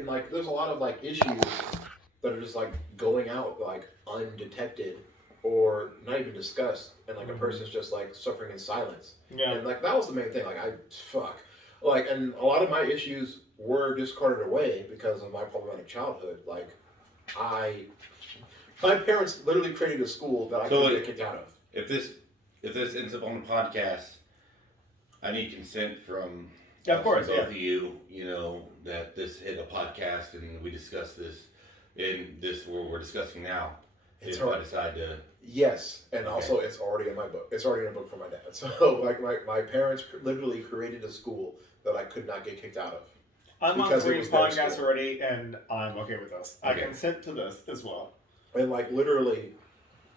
and like there's a lot of like issues that are just like going out like undetected or not even discussed, and like a person's just like suffering in silence. Yeah. And like that was the main thing. Like I fuck, like, and a lot of my issues were discarded away because of my problematic childhood. Like I, my parents literally created a school that I So, couldn't like, get kicked out of. if this ends up on the podcast, I need consent from Yeah, of course, both yeah. of you. You know that this hit a podcast and we discuss this in this what we're discussing now. It's If I hard. decide to, Yes, and Okay. also it's already in my book. It's already in a book from my dad. So like my parents literally created a school that I could not get kicked out of. I'm on Because it 3 was their podcasts school. already, and I'm okay with this. I Okay. consent to this as well. And like literally,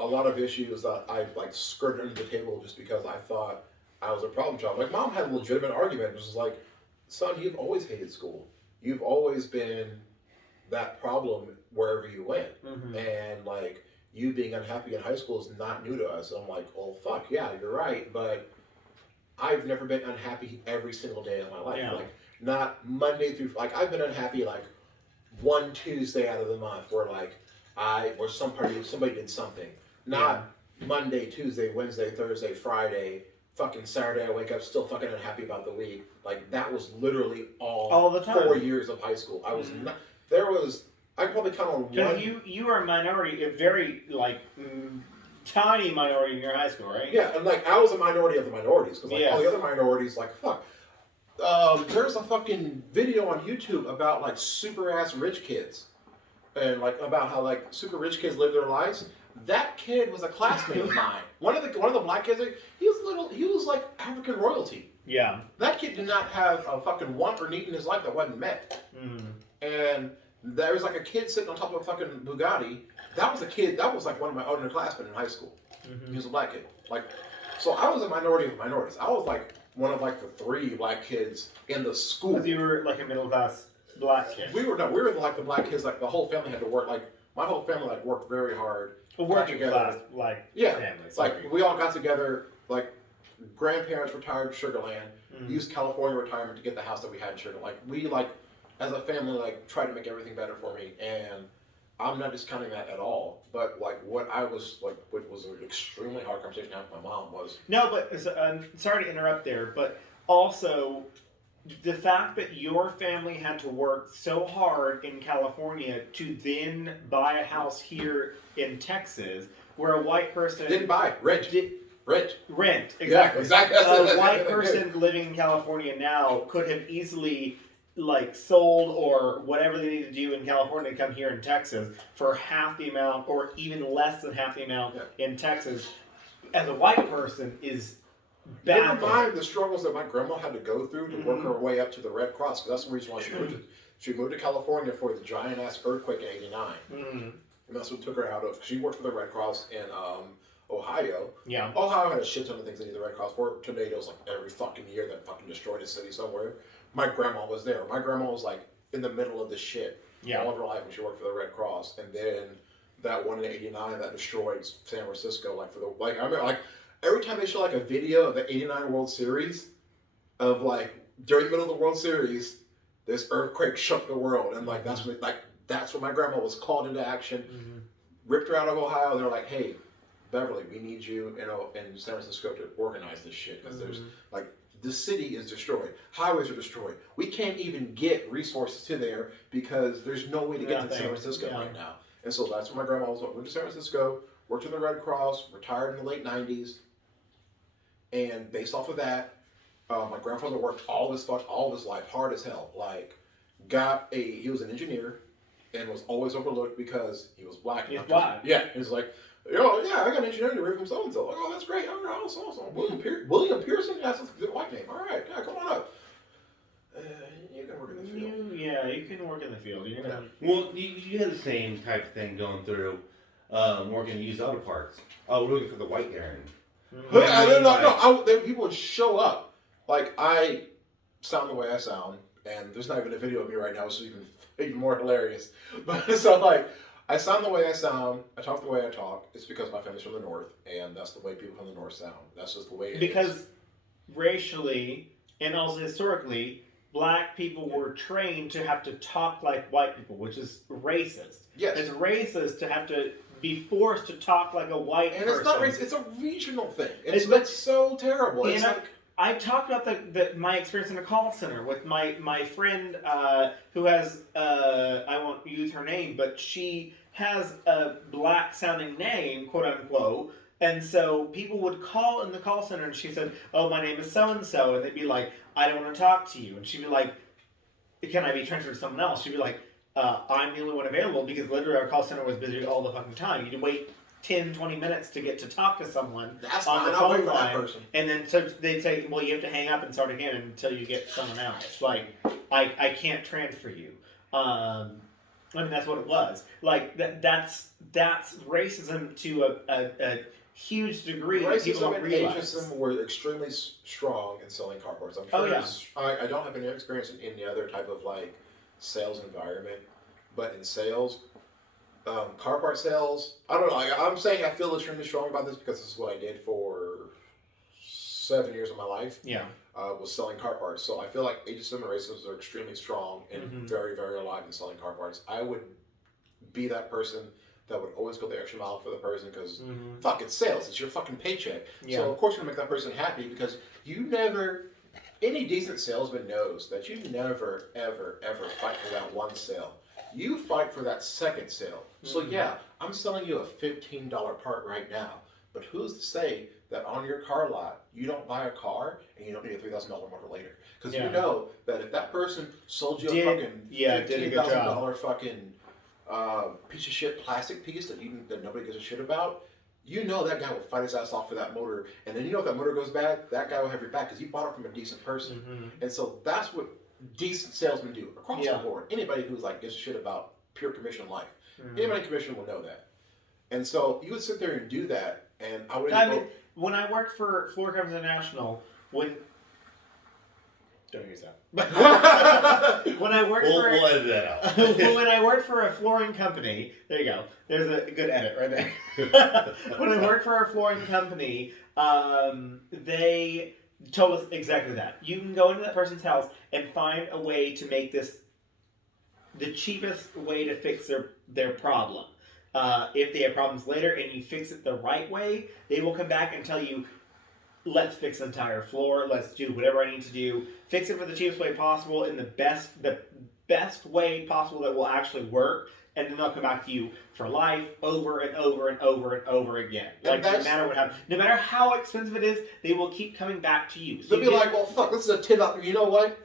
a lot of issues that I like skirted under the table just because I thought I was a problem child. Like mom had a legitimate argument, which is like, son, you've always hated school. You've always been that problem wherever you went, Mm-hmm. and like you being unhappy in high school is not new to us. And I'm like, well, fuck yeah, you're right, but I've never been unhappy every single day of my life. Yeah. Like not Monday through like I've been unhappy like one Tuesday out of the month where like somebody did something. Not Monday, Tuesday, Wednesday, Thursday, Friday, fucking Saturday I wake up still fucking unhappy about the week. Like that was literally All the time. 4 years of high school. I was not there was I could probably count on Because one. you are a minority, a very like tiny minority in your high school, right? Yeah, and like I was a minority of the minorities because like Yes. all the other minorities, like fuck. There's a fucking video on YouTube about like super ass rich kids, and like about how like super rich kids live their lives. That kid was a classmate of mine. One of the black kids, he was like African royalty. Yeah. That kid did not have a fucking want or need in his life that wasn't met. Mm. And there was like a kid sitting on top of a fucking Bugatti. That was a kid. That was like one of my underclassmen in high school. Mm-hmm. He was a black kid. Like, so I was a minority of minorities. I was like one of like the 3 black kids in the school. Because you were like a middle class black kid. We were like the black kids. Like the whole family had to work. Like my whole family like worked very hard. A working together. class like Yeah, family. It's like we all got together. Like grandparents retired to Sugar Land. Mhm. Used California retirement to get the house that we had in Sugar. Like we like as a family like tried to make everything better for me, and I'm not discounting that at all. But like what was an extremely hard conversation to have with my mom was No, but sorry to interrupt there, but also the fact that your family had to work so hard in California to then buy a house here in Texas, where a white person didn't buy rent. Rent. Rent, Yeah, exactly. exactly. A white person living in California now could have easily like sold or whatever they need to do in California to come here in Texas for half the amount or even less than half the amount in Texas. As a white person is Never bad. mind the struggles that my grandma had to go through to work her way up to the Red Cross. Because that's the reason why she moved. She moved to California for the giant ass earthquake in '89, and that's what took her out of. She worked for the Red Cross in Ohio. Yeah. Ohio had a shit ton of things they need the Red Cross for. Tornadoes like every fucking year that fucking destroyed a city somewhere. My grandma was there. My grandma was like in the middle of this shit all of her life when she worked for the Red Cross, and then that one in '89 that destroyed San Francisco. Like for the like I remember like. Every time they show like a video of the '89 World Series, of like during the middle of the World Series, this earthquake shook the world, and like that's when my grandma was called into action, ripped her out of Ohio. They're like, "Hey, Beverly, we need you in San Francisco to organize this shit because there's like the city is destroyed, highways are destroyed. We can't even get resources to there because there's no way to get to San Francisco right now." And so that's when my grandma went to San Francisco, worked in the Red Cross, retired in the late '90s. And based off of that, my grandfather worked all of his life, hard as hell. Like, he was an engineer, and was always overlooked because he was black. He's black. Yeah, he's like, I got an engineering degree from so and so. Like, oh, that's great. Oh, awesome. William Pearson. That's a good white name. All right, yeah, come on up. You can work in the field. You can work in the field. You're gonna. well, you had the same type of thing going through working used auto parts. Oh, we're looking for the white Aaron. People would show up. Like, I sound the way I sound, and there's not even a video of me right now, which is even more hilarious. But so, like, I sound the way I sound, I talk the way I talk. It's because my family's from the North, and that's the way people from the North sound. That's just the way it is. Because racially and also historically, black people were trained to have to talk like white people, which is racist. Yes. It's racist to have to be forced to talk like a white person. And it's not racist. It's a regional thing. It's so terrible. It's like... I talked about my experience in a call center with my friend who has, I won't use her name, but she has a black sounding name, quote unquote. And so people would call in the call center and she said, oh, my name is so-and-so. And they'd be like, I don't want to talk to you. And she'd be like, can I be transferred to someone else? She'd be like, I'm the only one available because literally our call center was busy all the fucking time. You'd wait 10, 20 minutes to get to talk to someone on the phone line. And then so they'd say, well, you have to hang up and start again until you get someone else. Like, I can't transfer you. I mean, that's what it was. Like, that's racism to a huge degree. Racism and ageism were extremely strong in selling car parts. I'm sure I don't have any experience in any other type of like sales environment, but in sales, car part sales, I don't know. I'm saying I feel extremely strong about this because this is what I did for 7 years of my life. Yeah. Was selling car parts. So I feel like ageism and racism are extremely strong and very, very alive in selling car parts. I would be that person that would always go the extra mile for the person because fuck, it's sales. It's your fucking paycheck. Yeah. So of course you're going to make that person happy because any decent salesman knows that you never, ever, ever fight for that one sale. You fight for that second sale. So yeah, I'm selling you a $15 part right now, but who's to say that on your car lot, you don't buy a car and you don't need a $3,000 motor later? Because you know that if that person sold you a fucking $15,000 fucking piece of shit plastic piece that nobody gives a shit about, you know that guy will fight his ass off for that motor. And then you know if that motor goes bad, that guy will have your back because he bought it from a decent person. And so that's what decent salesmen do across the board. Anybody who's like gives a shit about pure commission life, anybody in commission will know that. And so you would sit there and do that, and I would. When I worked for Floor Covers International, don't use that. When I worked we'll edit that out. When I worked for a flooring company, there you go. There's a good edit right there. When I worked for a flooring company, they told us exactly that. You can go into that person's house and find a way to make this the cheapest way to fix their problem. If they have problems later and you fix it the right way, they will come back and tell you, let's fix the entire floor, let's do whatever I need to do, fix it for the cheapest way possible in the best way possible that will actually work, and then they'll come back to you for life over and over and over and over again. Like, no matter what happens, no matter how expensive it is, they will keep coming back to you. So they'll be like, well, fuck, this is a $10. You know what?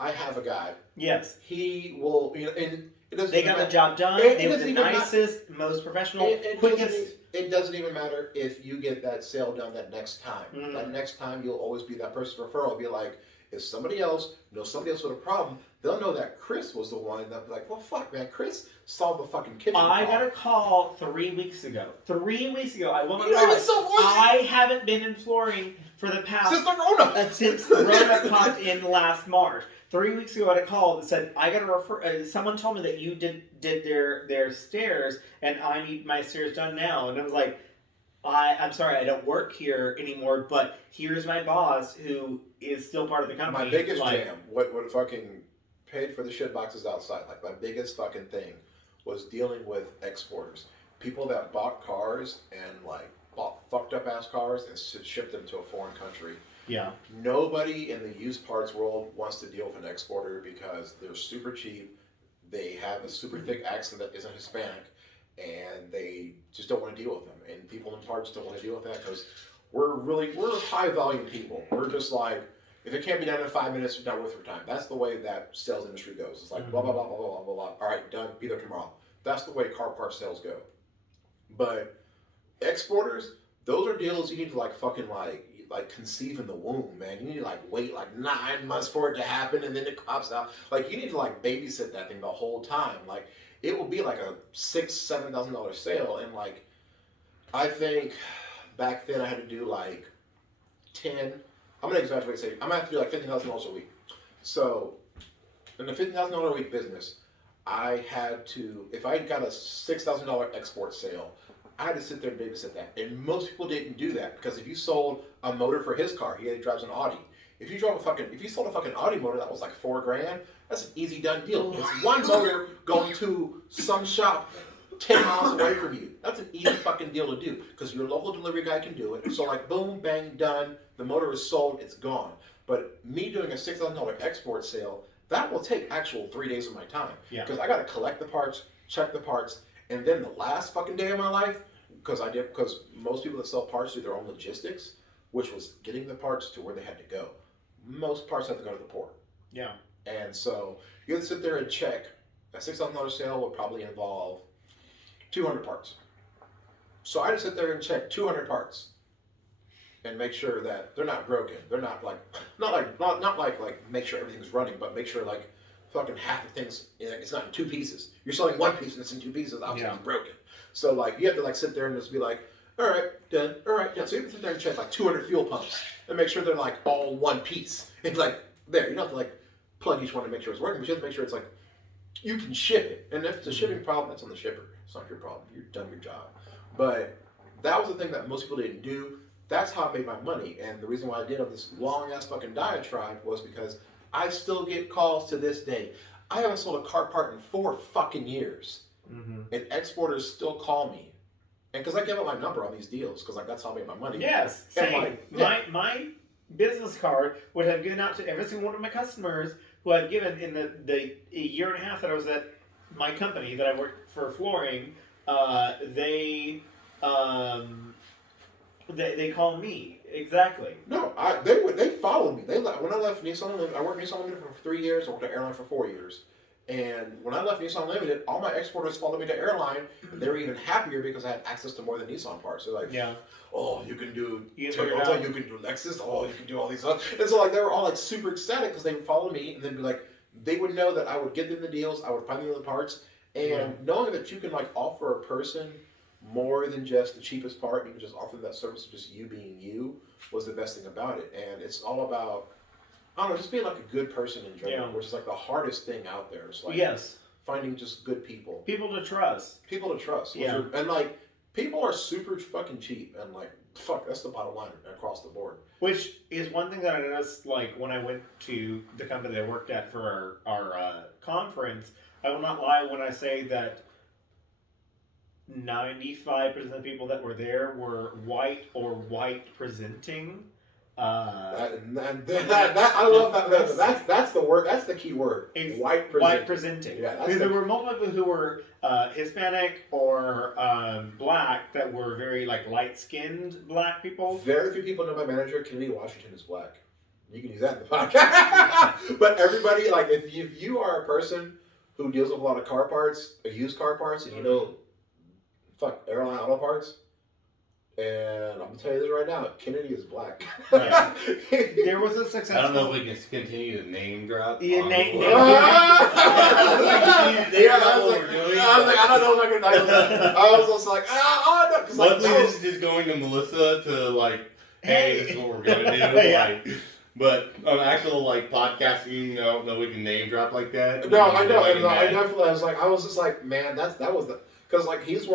I have a guy. Yes. He will, and they got the job done. They were the nicest, most professional, quickest. It doesn't even matter if you get that sale done that next time. That next time, you'll always be that person's referral. Be like, if somebody else knows somebody else with a problem, they'll know that Chris was the one that be like, well, fuck, man, Chris solved the fucking kitchen I got a call 3 weeks ago. 3 weeks ago, I will not lie. I haven't been in flooring for the past... Since the Rona popped in last March. 3 weeks ago, I had a call that said, I got to refer... someone told me that you did their stairs, and I need my stairs done now. And I was like, I'm sorry, I don't work here anymore, but here's my boss who is still part of the company. My biggest jam, what fucking paid for the shit boxes outside, like my biggest fucking thing was dealing with exporters. People that bought cars and like bought fucked up ass cars and shipped them to a foreign country. Yeah. Nobody in the used parts world wants to deal with an exporter because they're super cheap. They have a super thick accent that isn't Hispanic, and they just don't want to deal with them. And people in parts don't want to deal with that because we're high volume people. We're just like, if it can't be done in 5 minutes, it's not worth your time. That's the way that sales industry goes. It's like blah blah blah blah blah blah blah. All right, done. Be there tomorrow. That's the way car part sales go. But exporters, those are deals you need to like fucking like conceive in the womb, man. You need to like wait like 9 months for it to happen, and then it pops out. Like you need to like babysit that thing the whole time. Like it will be like a $6,000-$7,000 sale, and like I think back then I had to do like 10. I'm gonna exaggerate. Say I'm gonna have to do like $15,000 a week. So in the $15,000 a week business, I had to, if I got a $6,000 export sale, I had to sit there and babysit that. And most people didn't do that because if you sold a motor for his car, he drives an Audi. if you sold a fucking Audi motor that was like $4,000, that's an easy done deal. It's one motor going to some shop 10 miles away from you. That's an easy fucking deal to do because your local delivery guy can do it. So like boom, bang, done. The motor is sold, it's gone. But me doing a $6,000 export sale, that will take actual 3 days of my time. Because I got to collect the parts, check the parts, and then the last fucking day of my life, because most people that sell parts do their own logistics, which was getting the parts to where they had to go. Most parts have to go to the port. Yeah. And so you have to sit there and check. A $6,000 sale would probably involve 200 parts. So I just sit there and check 200 parts and make sure that they're not broken. They're not like make sure everything's running, but make sure like fucking half the things, it's not in two pieces. You're selling one piece and it's in two pieces, obviously it's broken. So like you have to like sit there and just be like, all right, done, all right, done. So you have to sit there and check like 200 fuel pumps and make sure they're like all one piece. It's like there, you don't have to like plug each one to make sure it's working, but you have to make sure it's like you can ship it. And if it's a shipping problem, that's on the shipper. It's not your problem. You've done your job. But that was the thing that most people didn't do. That's how I made my money. And the reason why I did on this long ass fucking diatribe was because I still get calls to this day. I haven't sold a car part in 4 fucking years. Mm-hmm. And exporters still call me. And because I give up my number on these deals, because like that's how I make my money. Yes, same. Like, my business card would have given out to every single one of my customers who I've given in the year and a half that I was at my company that I worked for flooring. They call me exactly. No, they followed me. When I left Nissan Limited, I worked Nissan Limited for 3 years. I worked at Airline for 4 years. And when I left Nissan Limited, all my exporters followed me to Airline, and they were even happier because I had access to more than Nissan parts. They're like, oh, you can do Toyota, you can do Lexus, oh, you can do all these other. And so like they were all like super ecstatic because they would follow me, and they'd be like, they would know that I would give them the deals, I would find them the parts, and knowing that you can like offer a person more than just the cheapest part, you can just offer them that service of just you being you was the best thing about it. And it's all about, I don't know, just being like a good person in general, which is like the hardest thing out there. It's like finding just good people. People to trust. Yeah. And like, people are super fucking cheap, and like, fuck, that's the bottom line across the board. Which is one thing that I noticed, like, when I went to the company that I worked at for our conference. I will not lie when I say that 95% of the people that were there were white or white presenting. I love that. That's the word. That's the key word. White presenting. White presenting. Yeah, because there were multiple people who were Hispanic or black that were very like light-skinned black people. Very few people know my manager, Kennedy Washington, is black. You can use that in the podcast. But everybody, like, if you are a person who deals with a lot of car parts, or used car parts, and you know, airline auto parts. And I'm gonna tell you this right now, Kennedy is black. Yeah. There was a successful. I don't know if we can continue to name drop. Yeah, name drop. I was like, I don't know if I can. I was just like, no. Luckily, this is just going to Melissa to like, hey, this is what we're gonna do. Like, but on actual like podcasting, I don't know we can name drop like that. No, I know. And I was just like, man, that was the. Because like he hasn't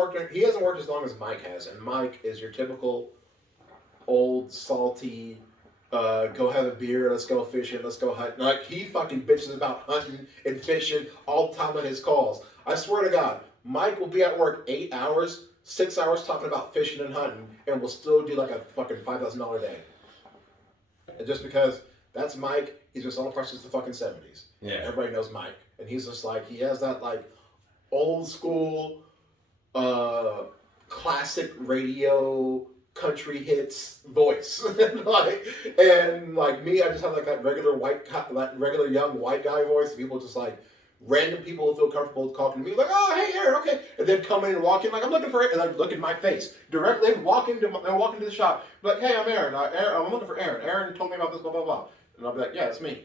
worked as long as Mike has, and Mike is your typical old salty, go have a beer, let's go fishing, let's go hunt. Like he fucking bitches about hunting and fishing all the time on his calls. I swear to God, Mike will be at work 8 hours, 6 hours talking about fishing and hunting, and will still do like a fucking $5,000 day. And just because that's Mike, he's been selling parts since the fucking 70s. Yeah, everybody knows Mike, and he's just like he has that like old school. Classic radio country hits voice. and like me, I just have like that regular young white guy voice. People just like random people who feel comfortable talking to me, like, oh hey Aaron, okay, and then come in and walk in like I'm looking for it, and like look in my face directly, walk into the shop, like, hey, I'm Aaron. I'm looking for Aaron. Aaron told me about this, blah blah blah, and I'll be like, yeah, it's me.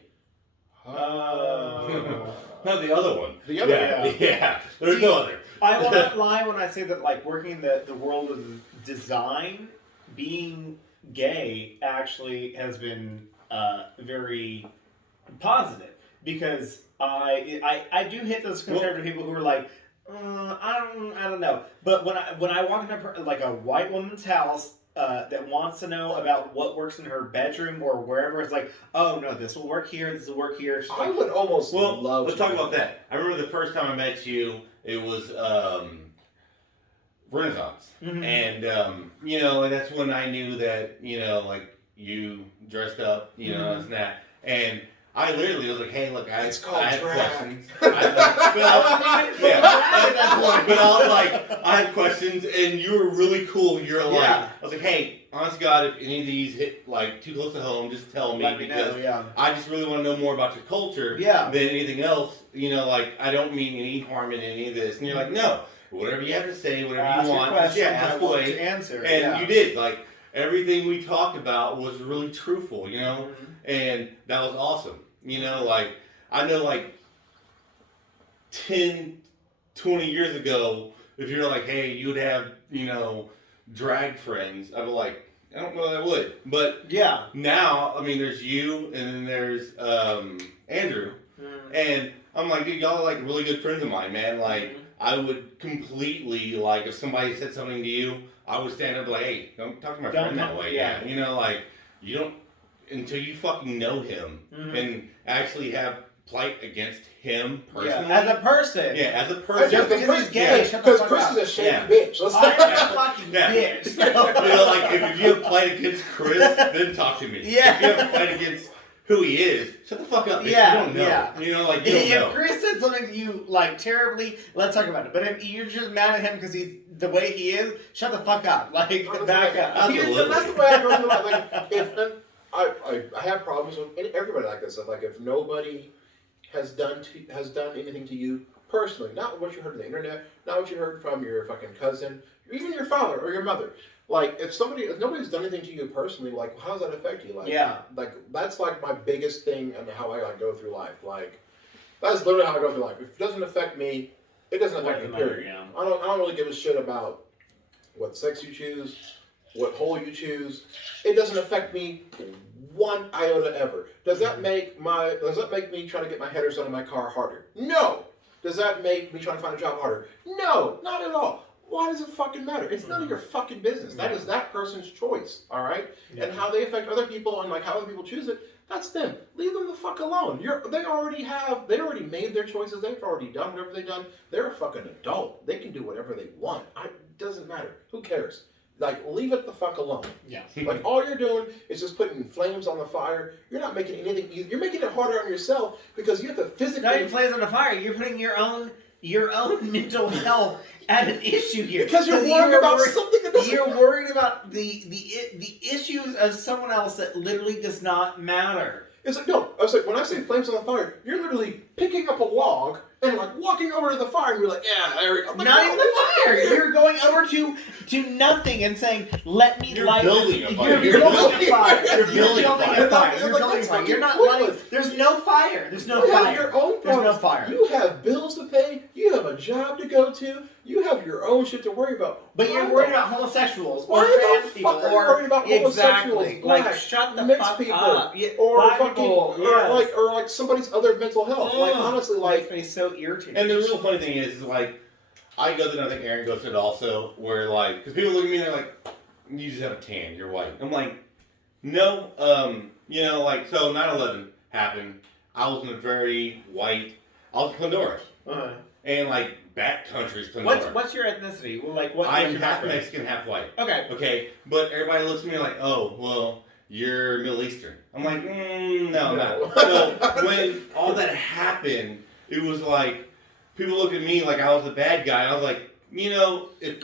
No, the other one. The other one. Yeah. There's no other. I will not lie when I say that, like, working in the world of design, being gay actually has been very positive, because I do hit those conservative people who are like, I don't know. But when I walk into like a white woman's house that wants to know about what works in her bedroom or wherever. It's like, oh no, this will work here. This will work here. She's I like, would almost love. Let's to talk do about that. I remember the first time I met you. It was Renaissance, and and that's when I knew that like you dressed up, and that, and I literally was like, hey, look, I have questions. But I was like, I have questions, and you were really cool. You're like, I was like, hey, honest to God, if any of these hit like too close to home, just tell me, because I just really want to know more about your culture than anything else. Like, I don't mean any harm in any of this. And you're like, no, whatever you have to say, whatever you want, ask away. To answer. And you did. Like, everything we talked about was really truthful, and that was awesome. Like, I know, like, 10, 20 years ago, if you're like, hey, you would have, drag friends, I'd be like, I don't know that I would. But now, I mean, there's you, and then there's Andrew, and I'm like, dude, y'all are like really good friends of mine, man. Like, I would completely, like, if somebody said something to you, I would stand up and be like, hey, don't talk to my friend that way. Like, you don't, until you fucking know him and actually have plight against him personally. As a person. Yeah, as a person. Just because he's gay, because Chris is a shady bitch. Let's I'm a fucking bitch. Like, if you have plight against Chris, then talk to me. Yeah. If you have plight against who he is, shut the fuck up. Bitch. You don't know. Like, you don't know. If Chris said something to you, like, terribly, let's talk about it. But if you're just mad at him because he's the way he is, shut the fuck up. Like, back up. Absolutely. That's the way I go through life. Like, I have problems with everybody like this. Like, if nobody has done anything to you personally, not what you heard on the internet, not what you heard from your fucking cousin, or even your father or your mother. Like, if nobody's done anything to you personally, like, how does that affect you? Like, like, that's like my biggest thing and how I like go through life. Like, that's literally how I go through life. If it doesn't affect me, it doesn't affect me. Period. I don't really give a shit about what sex you choose, what hole you choose. It doesn't affect me one iota ever. Does that make me trying to get my headers out of my car harder? No. Does that make me trying to find a job harder? No, not at all. Why does it fucking matter? It's none of your fucking business. That is that person's choice, all right? And how they affect other people and like how other people choose it, that's them. Leave them the fuck alone. They already made their choices. They've already done whatever they've done. They're a fucking adult. They can do whatever they want. It doesn't matter. Who cares? Like, leave it the fuck alone. Yeah. Like, all you're doing is just putting flames on the fire. You're not making anything easy. You're making it harder on yourself because you have to physically. Not even flames on the fire. You're putting your own mental health at an issue here. Because you're worried about something that doesn't. You're worried about the issues of someone else that literally does not matter. It's like, no. I was like, when I say flames on the fire, you're literally picking up a log and like walking over to the fire and you're like, yeah, there we go. Like, not even the fire. You're going over to nothing and saying, let me light this. You're building a fire. You're building a fire. You're building a fire. You're not lighting. There's no fire. There's no fire. You have your own problems. There's no fire. You have bills to pay. You have a job to go to. You have your own shit to worry about. But you're worried about homosexuals or why trans the people fuck are you worried about homosexuals, like, shut the mixed fuck people, up. or fucking, or like somebody's other mental health. Like, honestly, like, makes me so irritated. And the real funny thing is like, I go through, and I think Aaron goes through it also, where like, because people look at me and they're like, you just have a tan, you're white. I'm like, no, like, so 9/11 happened. I was in a very white, I was Honduras. And like, backcountry's Honduras. What's your ethnicity? Well, like, what's I'm your half background? Mexican, half white. Okay. But everybody looks at me like, oh, well, you're Middle Eastern. I'm like, no, I'm not. So when all that happened, it was like, people look at me like I was a bad guy. I was like, if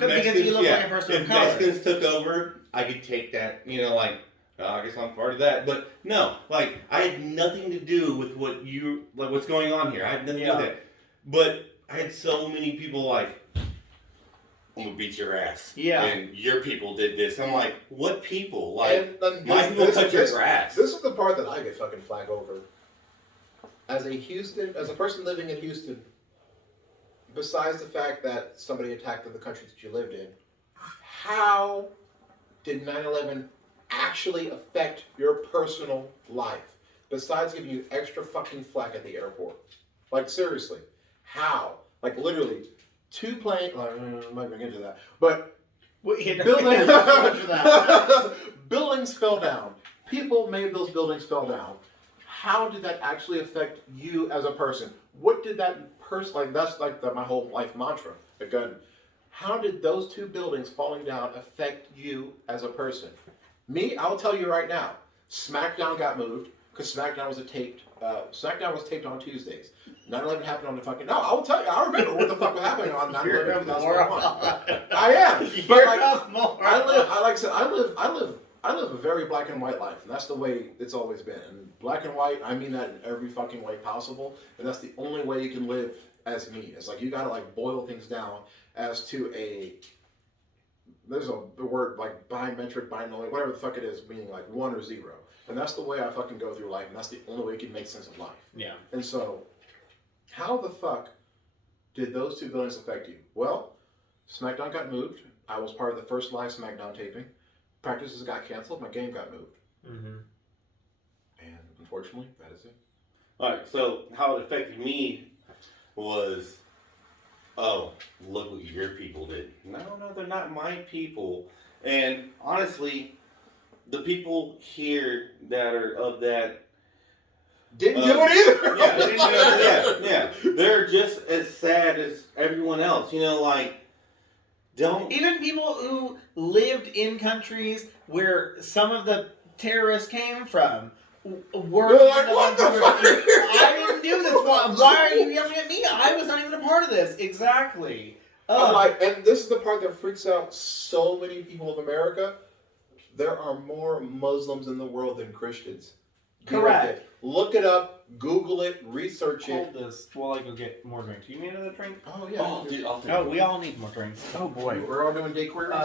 Mexicans took over, I could take that, like, I guess I'm part of that. But no, like, I had nothing to do with what's going on here. I had nothing to do with that. But I had so many people like, I'm gonna beat your ass. Yeah. And your people did this. I'm like, what people? Like, and my people cut your grass. This is the part that I get fucking flagged over. As a person living in Houston, besides the fact that somebody attacked the country that you lived in, how did 9/11 actually affect your personal life? Besides giving you extra fucking flack at the airport. Like, seriously. How? Like, literally, 2 planes, I might get into that, but Buildings fell down. People made those buildings fell down. How did that actually affect you as a person? What did that person, like, that's like my whole life mantra. Again, how did those two buildings falling down affect you as a person? Me, I'll tell you right now, SmackDown got moved because SmackDown was taped on Tuesdays. 9/11 happened on the fucking. No, I will tell you. I remember what the fuck was happening on 9/11 2001. I am. But like, I live a very black and white life, and that's the way it's always been. And black and white, I mean that in every fucking way possible, and that's the only way you can live as me. It's like you gotta like boil things down as to there's a word like bimetric, binary, whatever the fuck it is, meaning like 1 or 0. And that's the way I fucking go through life, and that's the only way you can make sense of life. Yeah. And so, how the fuck did those two buildings affect you? Well, SmackDown got moved. I was part of the first live SmackDown taping. Practices got canceled. My game got moved. Mm-hmm. And unfortunately, that is it. Alright, so how it affected me was, oh, look what your people did. No, they're not my people. And honestly, the people here that are of that didn't do it either. Yeah, they didn't do it. Yeah. They're just as sad as everyone else. You know, like, don't. Even people who lived in countries where some of the terrorists came from were like, what the fuck? I didn't do this. Why are you yelling at me? I was not even a part of this. Exactly. I'm like, and this is the part that freaks out so many people of America. There are more Muslims in the world than Christians. Correct. Look it up, Google it, research it. Hold this while I go get more drinks. You need another drink? Oh, yeah. Oh, dude, Oh, we all need more drinks. Oh, boy. We're all doing day queries?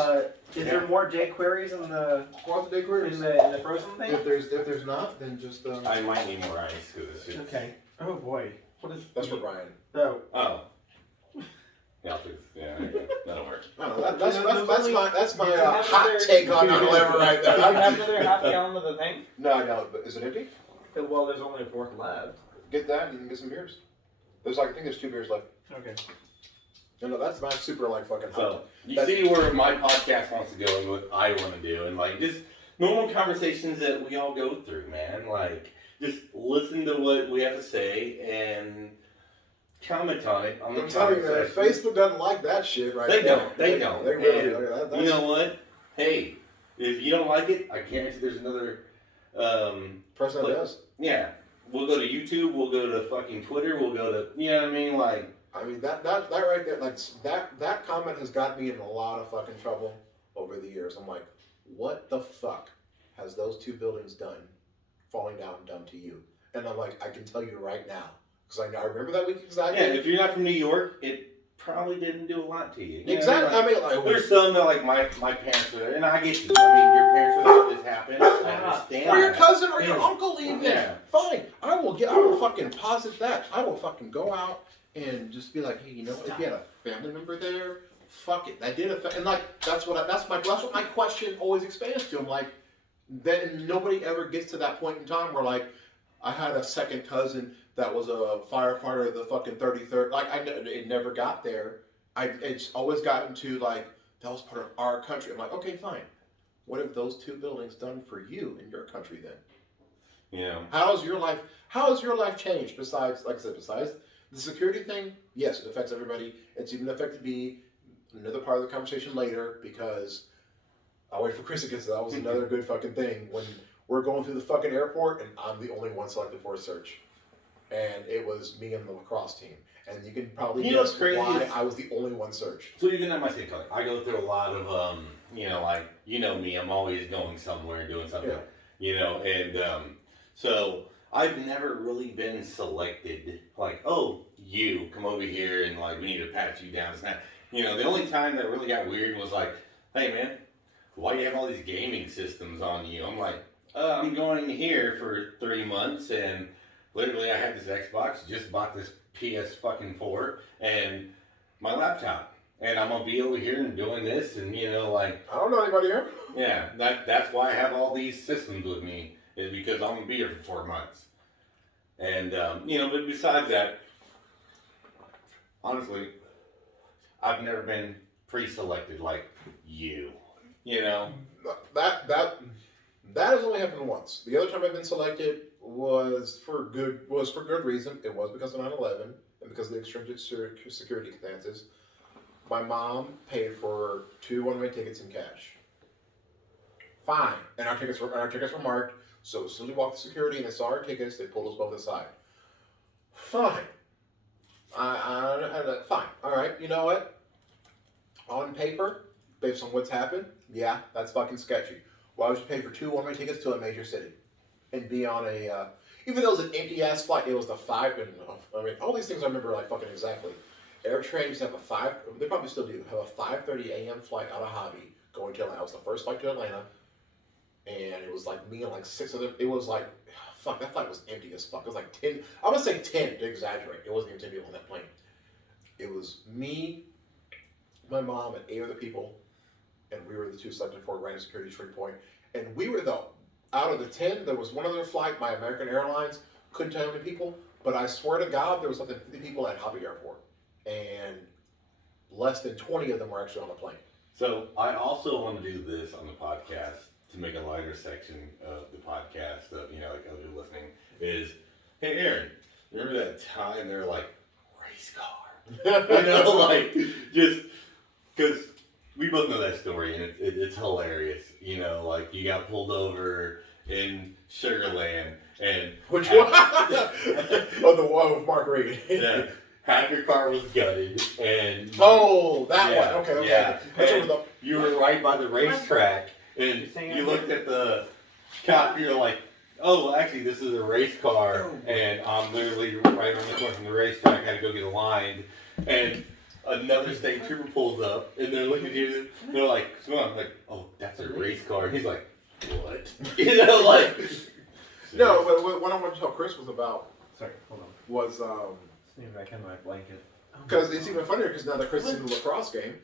Is there more J queries in the Day queries? in the frozen thing? If there's not, then just I might need more ice. Okay. Oh, boy. What is... That's for Brian. Oh. Yeah, I'll do. Yeah, that'll work. That's my hot take on 9/11 right there. Do you have another half gallon of the thing? No, I don't. But is it empty? Well, there's only a fourth left. Get that and you can get some beers. I think there's 2 beers left. Okay. No, that's not super like fucking hot. So, you see where my podcast wants to go and what I want to do, and like just normal conversations that we all go through, man. Like, just listen to what we have to say and comment on it. I'm telling you, man, Facebook doesn't like that shit right They now. don't. They don't. They really, you know what? Hey, if you don't like it, I guarantee there's another person that does. Yeah. We'll go to YouTube, we'll go to fucking Twitter, we'll go to, you know what I mean? Like, I mean, that right there, like, that comment has got me in a lot of fucking trouble over the years. I'm like, what the fuck has those 2 buildings done, falling down, done to you? And I'm like, I can tell you right now. Because I remember that week exactly. Yeah, if you're not from New York, it probably didn't do a lot to you. Exactly. I mean, like, there's some that, like, my parents were there, and I get you. I mean, your parents were there, this happened. I understand. Or your cousin or your uncle even. Yeah. Fine. I will fucking posit that. I will fucking go out and just be like, hey, you know what? If you had a family member there, fuck it. That did affect. And like, that's what my question always expands to. I'm like, then nobody ever gets to that point in time where like, I had a second cousin that was a firefighter of the fucking 33rd. Like, it never got there. It's always gotten to, like, that was part of our country. I'm like, okay, fine. What have those 2 buildings done for you in your country then? Yeah. How has your life changed besides, like I said, besides the security thing? Yes, it affects everybody. It's even affected me, another part of the conversation later, because I'll wait for Chris to get to that. Was another good fucking thing when we're going through the fucking airport and I'm the only one selected for a search. And it was me and the lacrosse team. And you can probably guess why I was the only one searched. So even at my state college, I go through a lot of, you know, like, you know me, I'm always going somewhere, doing something, you know, and so I've never really been selected, like, oh, you, come over here and, like, we need to pat you down. You know, the only time that really got weird was like, hey, man, why do you have all these gaming systems on you? I'm like, I'm going here for 3 months, and literally I had this Xbox, just bought this PS fucking 4, and my laptop. And I'm going to be over here and doing this, and, you know, like... I don't know anybody here. Yeah, that's why I have all these systems with me, is because I'm going to be here for 4 months. And, you know, but besides that, honestly, I've never been pre-selected like you. You know? That has only happened once. The other time I've been selected was for good reason. It was because of 9/11 and because of the extrinsic security circumstances. My mom paid for 2 one-way tickets in cash. Fine, and our tickets were marked. So as soon as we walked the security and they saw our tickets, they pulled us both aside. Fine. Fine. All right. You know what? On paper, based on what's happened, yeah, that's fucking sketchy. Why would you pay for 2 one-way tickets to a major city and be on a? Even though it was an empty-ass flight, it was the 5. And I mean, all these things I remember like fucking exactly. AirTran used to have a 5. They probably still do have a 5:30 a.m. flight out of Hobby going to Atlanta. It was the first flight to Atlanta, and it was like me and like 6 other. It was like, fuck, that flight was empty as fuck. It was like 10. I would say 10 to exaggerate. It wasn't even 10 people on that plane. It was me, my mom, and 8 other people, and we were the 2 selected for random security entry point. And we were out of the 10, there was one other flight by American Airlines. Couldn't tell how many people, but I swear to God, there was something 50 people at Hobby Airport, and less than 20 of them were actually on the plane. So I also want to do this on the podcast to make a lighter section of the podcast of, you know, like other listening is, hey Aaron, remember that time they were like, race car? You know, like, just, because we both know that story and it's hilarious. You know, like you got pulled over in Sugarland and... Which one? Oh, the one with Mark Reed. Yeah. Half your car was gutted, and that one. Okay. Yeah, and you were right by the racetrack, and you looked at the cop. You're like, "Oh, well, actually, this is a race car, and I'm literally right on the corner from the racetrack. I had to go get aligned." And another state trooper pulls up, and they're looking at you. They're like, "Come on!" I'm like, "Oh, that's a race car." And he's like, "What?" You know, like. No, but what I want to tell Chris was about. Sorry, hold on. Was Maybe back in my blanket. Because it's even funnier because now that Chris is in the lacrosse game.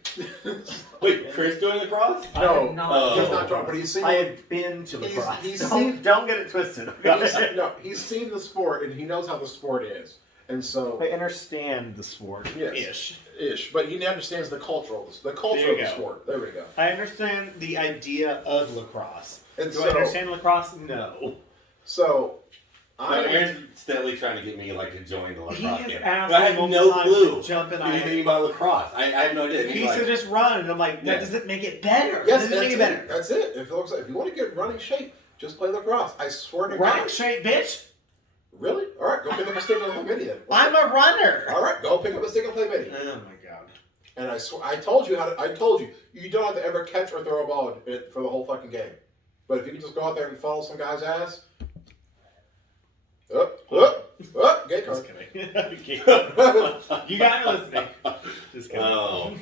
Wait, Chris doing lacrosse? No, he's not drunk, but he's seen. I have been to lacrosse. Don't get it twisted. He's seen the sport and he knows how the sport is, and so I understand the sport. Yes, ish, but he understands the culture of the sport. There we go. I understand the idea of lacrosse. And Do I understand lacrosse? No. So. Aaron's steadily trying to get me like to join the lacrosse game. I have no clue anything about lacrosse. I have no idea. He said just run, and I'm like, that doesn't make it better. Yes, make it better. That's it. If you want to get running shape, just play lacrosse. I swear to God. Running shape, bitch. Really? All right, go pick up a stick and play mini then. I'm a runner. All right, go pick up a stick and play mini. Oh my God. And I swear, I told you you don't have to ever catch or throw a ball for the whole fucking game. But if you can just go out there and follow some guy's ass. Gay card. You got me listening. Just kidding. Oh.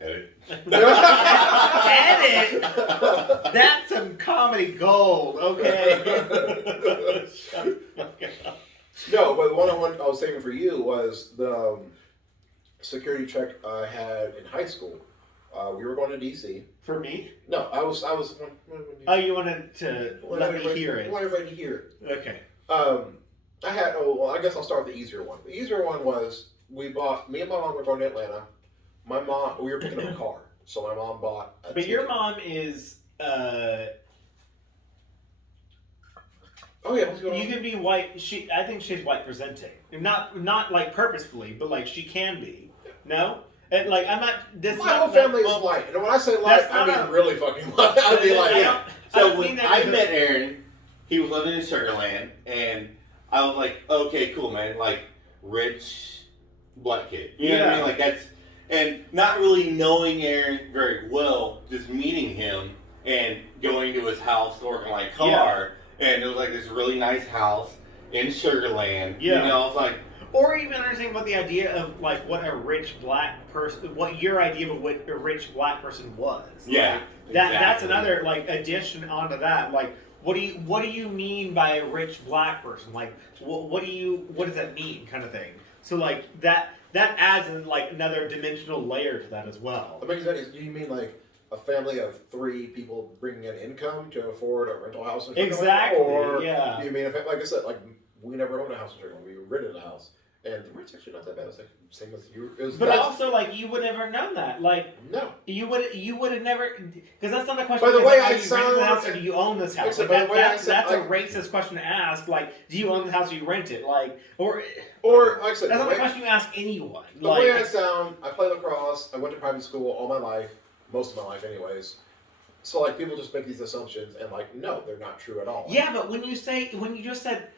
Edit. Edit? That's some comedy gold, okay? Shut the fuck up. No, but the one I was saving for you was the security check I had in high school. We were going to DC. For me? No, I was. Oh, you wanted to let me hear it. I wanted everybody to hear it. Okay. I guess I'll start with the easier one. The easier one was me and my mom were going to Atlanta. We were picking up a car. So my mom bought a ticket. Your mom is, oh yeah, what's going on? You can be white, I think she's white presenting. Not like purposefully, but like she can be. No? And like, I'm not, my whole family is white. And when I say light, I mean really fucking white. I mean like, yeah. So when I met Aaron, he was living in Sugarland, and I was like, okay, cool, man. Like, rich black kid. You know what I mean? Like, that's... And not really knowing Aaron very well, just meeting him and going to his house, working my car, and it was like this really nice house in Sugarland. Yeah. You know, I was like... Or even understanding what the idea of, like, what a rich black person... What your idea of what a rich black person was. Yeah, like, that's another, like, addition onto that. Like... What do you mean by a rich black person? Like, what does that mean, kind of thing? So like that adds in like another dimensional layer to that as well. That makes sense. Do you mean like a family of 3 people bringing in income to afford a rental house? Exactly. Or yeah. Do you mean like I said, like we never owned a house in Sugarland. We rented a house, And the rent's actually not that bad. It's like same as you. But also, like, you would never have known that. Like, no, you would have never, because that's not a question. By the way, like, I you rent the house or do you own this house? Like, that's a racist question to ask. Like, do you own the house or do you rent it? Like, or like I said, that's not a question you ask anyone. The way I sound, I play lacrosse. I went to private school all my life, most of my life, anyways. So like people just make these assumptions and like no, they're not true at all. Yeah, but when you just said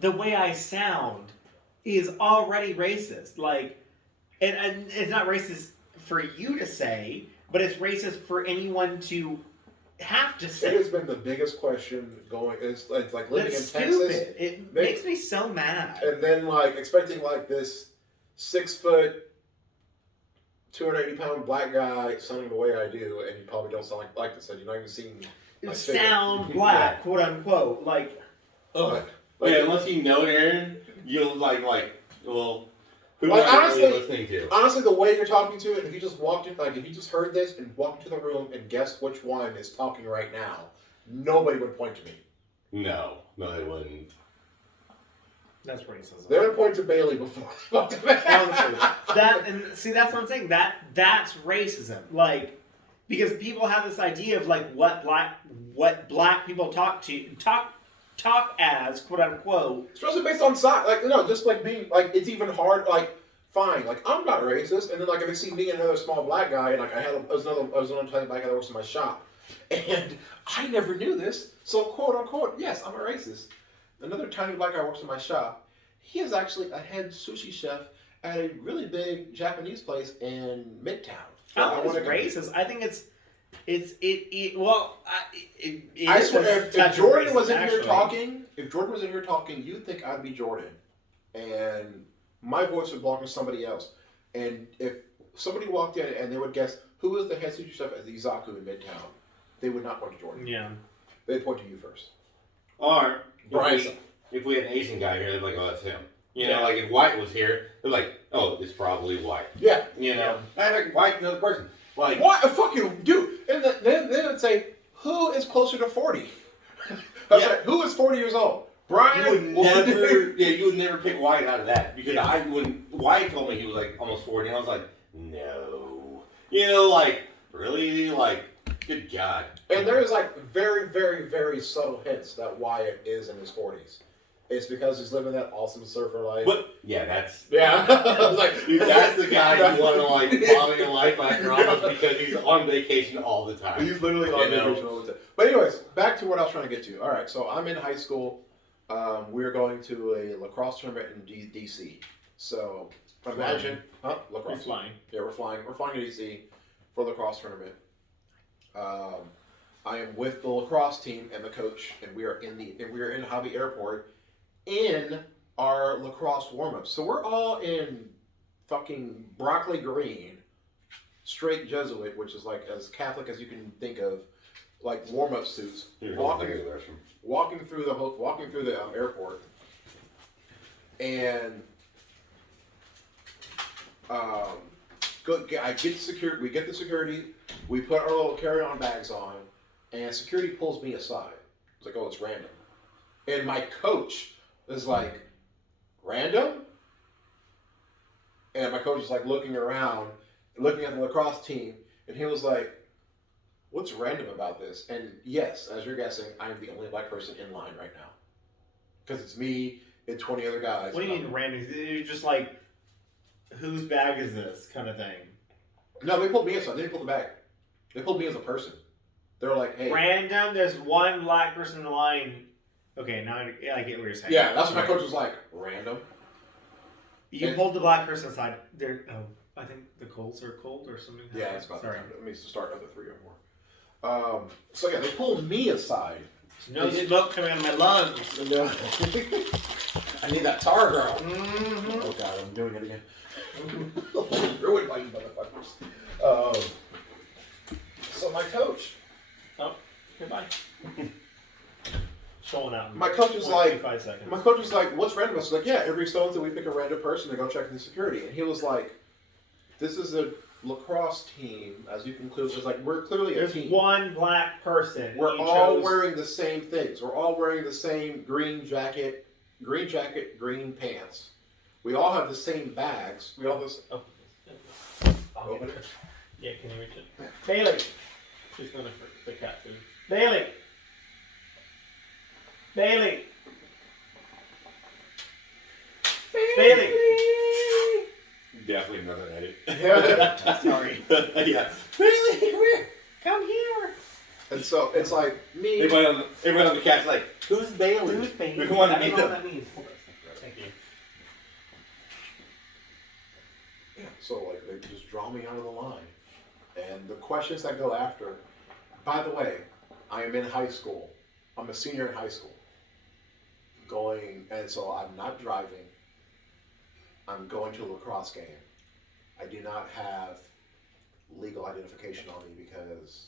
the way I sound is already racist, like, and it's not racist for you to say, but it's racist for anyone to have to say. It has been the biggest question going. It's like living That's in Texas. Stupid. It makes me so mad. And then like expecting like this 6 foot, 280-pound black guy sounding the way I do, and you probably don't sound like this. And you're not even seeing. Sound black, quote unquote, like. Ugh. Like, unless you know Aaron, you'll like, well, who like, are you really listening to? Honestly, the way you're talking to it, if you just walked in, like, if you just heard this and walked into the room and guessed which one is talking right now, nobody would point to me. No, they wouldn't. That's racism. They would point to Bailey before. Honestly, that's what I'm saying. That's racism. Like, because people have this idea of like what black people talk as, quote unquote. Especially based on size. Like, no, just like being, like, it's even hard, like, fine. Like, I'm not racist. And then, like, if they see me and another small black guy, and, like, I was another tiny black guy that works in my shop. And I never knew this. So, quote unquote, yes, I'm a racist. Another tiny black guy works in my shop. He is actually a head sushi chef at a really big Japanese place in Midtown. I don't think it's racist. I think I swear, if Jordan was in here talking, you'd think I'd be Jordan, and my voice would belong to somebody else. And if somebody walked in and they would guess who is the head sushi chef at the Izaku in Midtown, they would not point to Jordan. Yeah, they'd point to you first. Or if we had an Asian guy here, they'd be like, "Oh, that's him." You know, like if White was here, they're like, "Oh, it's probably White." Yeah, you know, I think White's another person. Like, what? Fucking dude. And then they would say, who is closer to 40? Like, who is 40 years old? Brian? You would never pick White out of that. Because when White told me he was like almost 40, and I was like, no. You know, like, really? Like, good God. And there's like very, very, very subtle hints that Wyatt is in his 40s. It's because he's living that awesome surfer life. But that's like, dude, that's the guy you want to like follow your life after almost because he's on vacation all the time. He's literally on vacation all the time. But anyways, back to what I was trying to get to. All right, so I'm in high school. We're going to a lacrosse tournament in DC. So imagine, lacrosse. We're flying. Yeah, we're flying. We're flying to DC for the lacrosse tournament. I am with the lacrosse team and the coach, and we are in Hobby Airport. In our lacrosse warm-up. So we're all in fucking broccoli green, straight Jesuit, which is like as Catholic as you can think of, like warm-up suits, walking through the airport, and I get security. We get the security. We put our little carry-on bags on, and security pulls me aside. It's like, oh, it's random, and my coach is like, random? And my coach is like looking around, looking at the lacrosse team, and he was like, what's random about this? And yes, as you're guessing, I am the only black person in line right now. Because it's me and 20 other guys. What do you mean random? You're just like, whose bag is this kind of thing? No, they pulled me aside. They didn't pull the bag. They pulled me as a person. They were like, hey. Random? There's one black person in the line. Okay, now I get what you're saying. Yeah, that's what my coach was like. Random. You pulled the black person aside. I think the Colts are cold or something. Yeah, it's about time. It means to start another 3 or more. So yeah, they pulled me aside. No smoke coming out of my lungs. No. I need that tar girl. Mm-hmm. Oh God, I'm doing it again. Ruined by you motherfuckers. So my coach. Oh, goodbye. Showing out. My coach was like, 5 seconds. My coach was like, what's random? I was like, yeah, every so often we pick a random person to go check the security. And he was like, this is a lacrosse team, as you can clearly, it's like, we're clearly a team. There's one black person. We're all wearing the same things. We're all wearing the same green jacket, green pants. We all have the same bags. We all have this. Oh. Open it. Yeah, can you reach it? Yeah. Bailey! She's going for the cat food. Bailey! Bailey! Bailey! Definitely another edit. Sorry. Yeah. Bailey, come here! Come here! And so it's like me. Everyone on the cat's like, who's Bailey? Who's Bailey? We want to I meet don't know them. what that means. Thank you. Yeah, so like they just draw me out of the line. And the questions that go after, by the way, I am in high school. I'm a senior in high school. And so I'm not driving. I'm going to a lacrosse game. I do not have legal identification on me because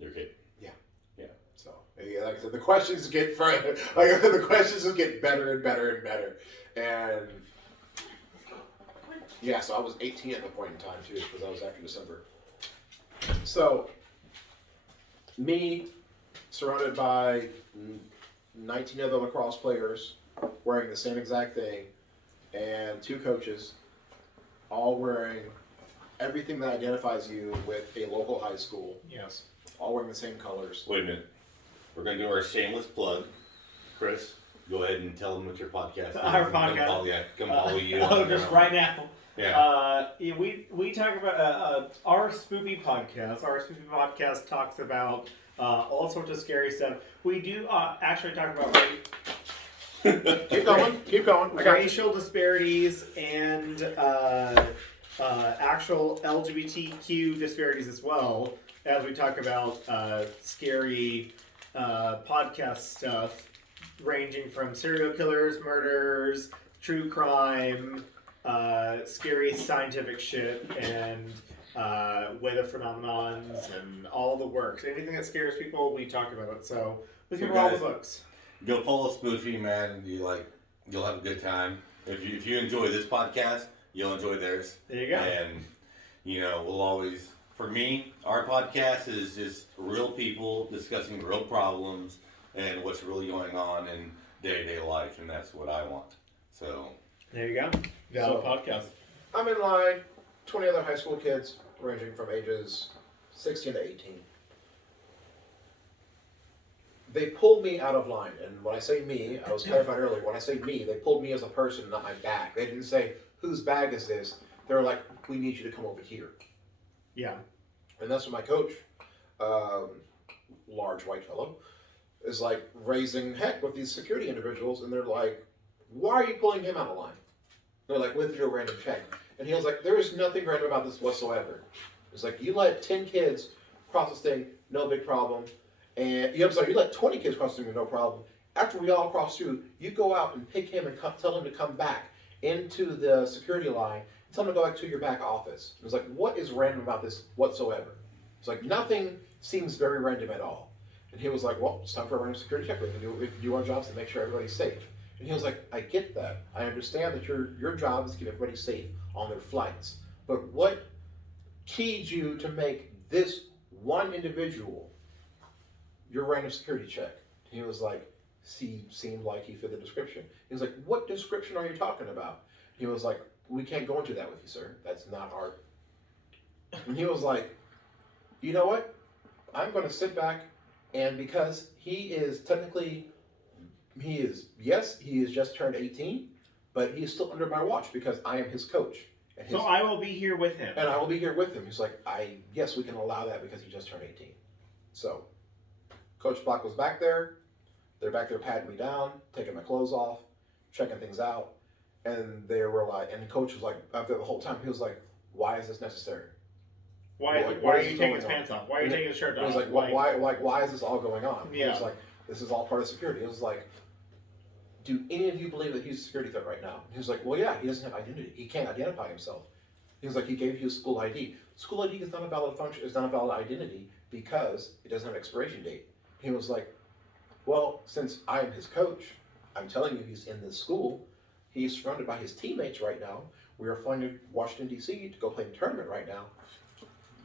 You're okay. Yeah. Yeah. So like I said, the questions get further. Like the questions will get better and better and better. And yeah, so I was 18 at the point in time too, because I was after December. So me, surrounded by 19 other lacrosse players, wearing the same exact thing, and 2 coaches, all wearing everything that identifies you with a local high school. Yes. All wearing the same colors. Wait a minute. We're going to do our shameless plug. Chris, go ahead and tell them what your podcast is. Our podcast. Come follow you. Just right now. Yeah. We talk about our Spoopy podcast. Our Spoopy podcast talks about all sorts of scary stuff. We do actually talk about Keep going. I got you. racial disparities and actual LGBTQ disparities as well, as we talk about scary podcast stuff, ranging from serial killers, murders, true crime, scary scientific shit, and weather phenomenons, and all the works. Anything that scares people, we talk about it. So we cover all the books. Go follow Spoofy, man. You'll have a good time. If you enjoy this podcast, you'll enjoy theirs. There you go. And we'll always. For me, our podcast is just real people discussing real problems and what's really going on in day-to-day life, and that's what I want. So there you go. Valid podcast. I'm in line. 20 other high school kids, ranging from ages 16 to 18. They pulled me out of line, and when I say me, I was clarified earlier, when I say me, they pulled me as a person, not my bag. They didn't say, whose bag is this? They were like, we need you to come over here. Yeah. And that's what my coach, large white fellow, is like raising heck with these security individuals, and they're like, why are you pulling him out of line? They're like, with your random check. And he was like, there is nothing random about this whatsoever. It's like, you let 10 kids cross this thing, no big problem. And you let 20 kids cross the thing, no problem. After we all cross through, you go out and pick him and tell him to come back into the security line and tell him to go back to your back office. It was like, what is random about this whatsoever? It's like, nothing seems very random at all. And he was like, well, it's time for a random security check. We can do our jobs to make sure everybody's safe. And he was like, I get that. I understand that your job is to keep everybody safe on their flights. But what keyed you to make this one individual your random security check? And he was like, he seemed like he fit the description. He was like, what description are you talking about? He was like, we can't go into that with you, sir. That's not our... And he was like, you know what? I'm going to sit back, and because he is technically... he is just turned 18, but he is still under my watch because I am his coach. And so I will be here with him. And I will be here with him. He's like, yes, we can allow that because he just turned 18. So, Coach Block was back there. They're back there patting me down, taking my clothes off, checking things out. And they were like, and the coach was like, up there the whole time, he was like, why is this necessary? Why are you taking his pants off? Why are you taking his shirt off? He was like, why is this all going on? Yeah. He was like, this is all part of security. It was like, do any of you believe that he's a security threat right now? He was like, well, yeah, he doesn't have identity. He can't identify himself. He was like, he gave you a school ID. School ID is not a valid function. It's not a valid identity because it doesn't have an expiration date. He was like, well, since I am his coach, I'm telling you he's in this school. He's surrounded by his teammates right now. We are flying to Washington, D.C. to go play in a tournament right now.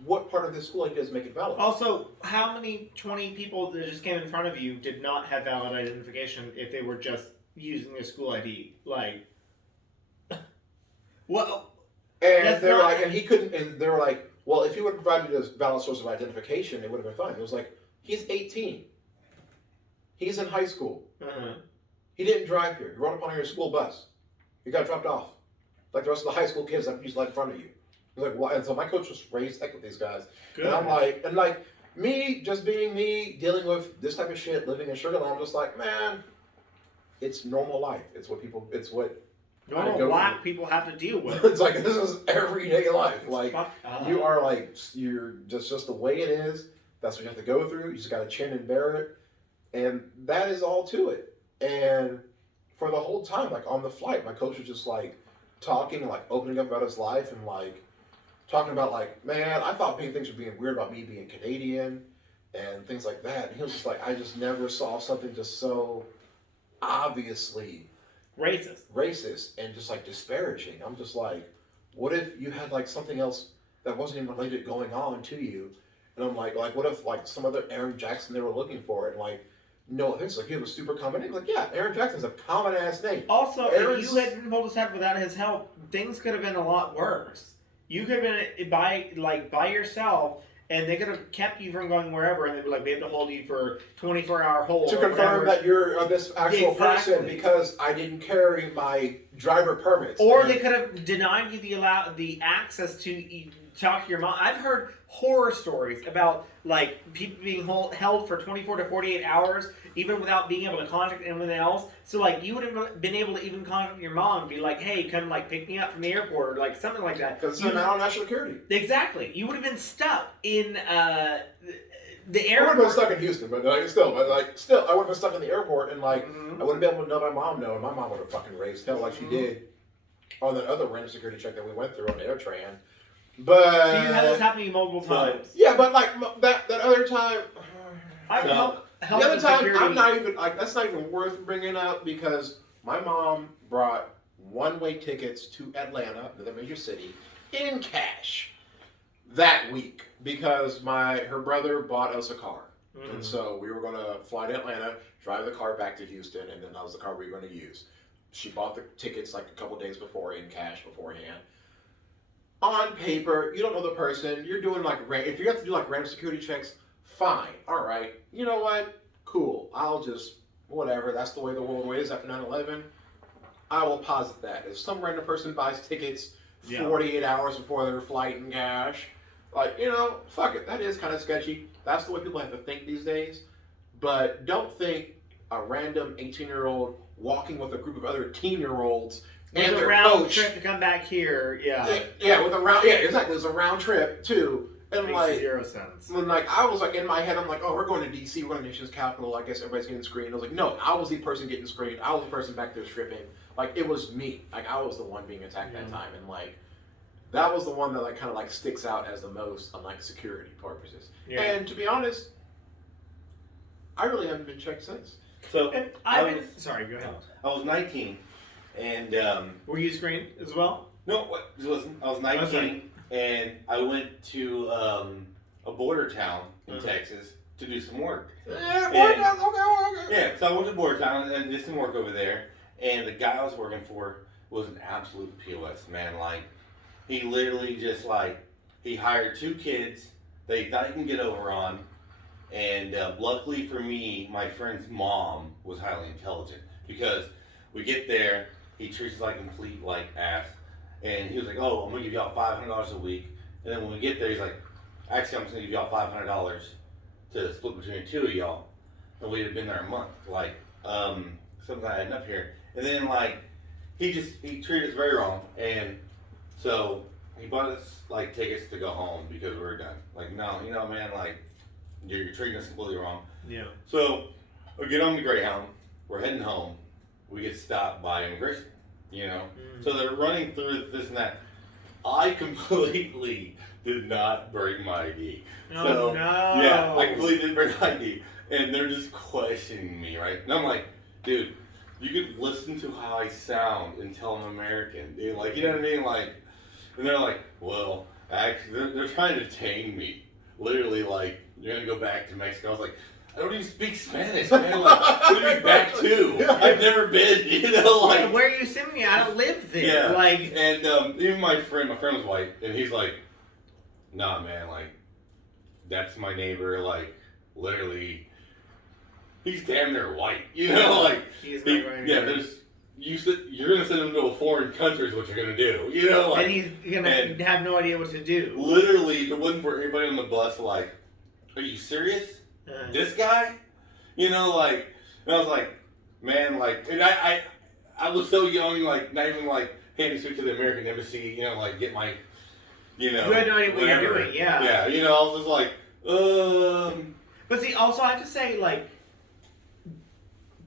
What part of this school ID does make it valid? Also, how many 20 people that just came in front of you did not have valid identification if they were just using their school ID? Like, Well, and they were like, and he couldn't, and they were like, well, if he would have provided this valid source of identification, it would have been fine. It was like, he's 18. He's in high school. Mm-hmm. He didn't drive here. He rode upon your school bus. He got dropped off. Like the rest of the high school kids that used to in front of you. He was like, why? And so my coach was raised heck with these guys. Good. And I'm like, me, just being me, dealing with this type of shit, living in Sugar Land, I'm just like, man, it's normal life. It's what normal black people have to deal with. It's like, this is everyday life. Like, you are like, you're just the way it is. That's what you have to go through. You just got to chin and bear it. And that is all to it. And for the whole time, like on the flight, my coach was just like talking and like opening up about his life and like talking about like, man, I thought things were being weird about me being Canadian and things like that. And he was just like, I just never saw something just so obviously racist and just like disparaging. I'm just like, what if you had like something else that wasn't even related going on to you? And I'm like what if like some other Aaron Jackson they were looking for and like, no, it's like he was super common name. Like, yeah, Aaron Jackson's a common ass name. Also, if you hadn't pulled his head without his help, things could have been a lot worse. You could have been by yourself, and they could have kept you from going wherever, and they'd be like, we have to hold you for 24-hour hold to confirm that you're this actual person because I didn't carry my driver permits. Or they could have denied you the access to talk to your mom. I've heard horror stories about like people being held for 24 to 48 hours, even without being able to contact anyone else. So like you would have been able to even contact your mom and be like, hey, come like pick me up from the airport or like something like that. Because it's now national security. Exactly. You would have been stuck in the airport. I would have been stuck in Houston, but still, I would have been stuck in the airport and like I wouldn't be able to know my mom and my mom would have fucking raised hell like she did on that other random security check that we went through on AirTran. But so you had this happening multiple times. Yeah, but like that other time. The other time, I'm not even like that's not even worth bringing up because my mom brought one-way tickets to Atlanta, another major city, in cash that week because her brother bought us a car, and so we were gonna fly to Atlanta, drive the car back to Houston, and then that was the car we were gonna use. She bought the tickets like a couple days before in cash beforehand. On paper, you don't know the person. You're doing like if you have to do like random security checks, fine. All right. You know what? Cool. I'll just whatever. That's the way the world is after 9/11. I will posit that if some random person buys tickets 48 hours before their flight in cash, like fuck it. That is kind of sketchy. That's the way people have to think these days. But don't think a random 18-year-old walking with a group of other teen-year-olds. And a round trip to come back here, exactly. It's a round trip too, and makes like 0 sense. When like I was like in my head, I'm like, oh, we're going to DC, we're going to nation's capital. I guess everybody's getting screened. I was like, no, I was the person getting screened. I was the person back there stripping. Like it was me. Like I was the one being attacked that time, and like that was the one that like kind of like sticks out as the most on like security purposes. Yeah. And to be honest, I really haven't been checked since. So sorry, go ahead. I was 19. And were you screened as well? No, listen. I was 19, and I went to a border town in Texas to do some work. Yeah, border town. Okay. Yeah, so I went to border town and did some work over there. And the guy I was working for was an absolute POS, man. Like, he literally just like he hired 2 kids that he thought he can get over on, and luckily for me, my friend's mom was highly intelligent because we get there. He treats us like complete like ass, and he was like, "Oh, I'm gonna give y'all $500 a week." And then when we get there, he's like, "Actually, I'm just gonna give y'all $500 to split between the 2 of y'all." And we had been there a month, like something I had up here. And then like he treated us very wrong, and so he bought us like tickets to go home because we were done. Like, no, man, like you're treating us completely wrong. Yeah. So we get on the Greyhound. We're heading home. We get stopped by immigration, So they're running through this and that. I completely did not bring my ID. No. Yeah, I completely didn't bring my ID. And they're just questioning me, right? And I'm like, dude, you could listen to how I sound and tell I'm American. Dude. Like, you know what I mean? Like, and they're like, well, actually, they're trying to detain me. Literally, like, you're going to go back to Mexico. I was like, I don't even speak Spanish, man. Like, what are you back to? I've never been, like. Where are you sending me? I don't live there. Yeah. Like, and even my friend was white, and he's like, nah, man, like, that's my neighbor, like, literally, he's damn near white, like. He's my right yeah, you're gonna send him to a foreign country is what you're gonna do, like. And he's gonna have no idea what to do. Literally, if it wasn't for everybody on the bus, like, are you serious? This guy? Like, and I was like, man, like, and I was so young, like, not even, like, hey, to speak to the American Embassy, like, get my, You had no idea what you're doing, yeah. Yeah, I was just like, But see, also, I have to say, like,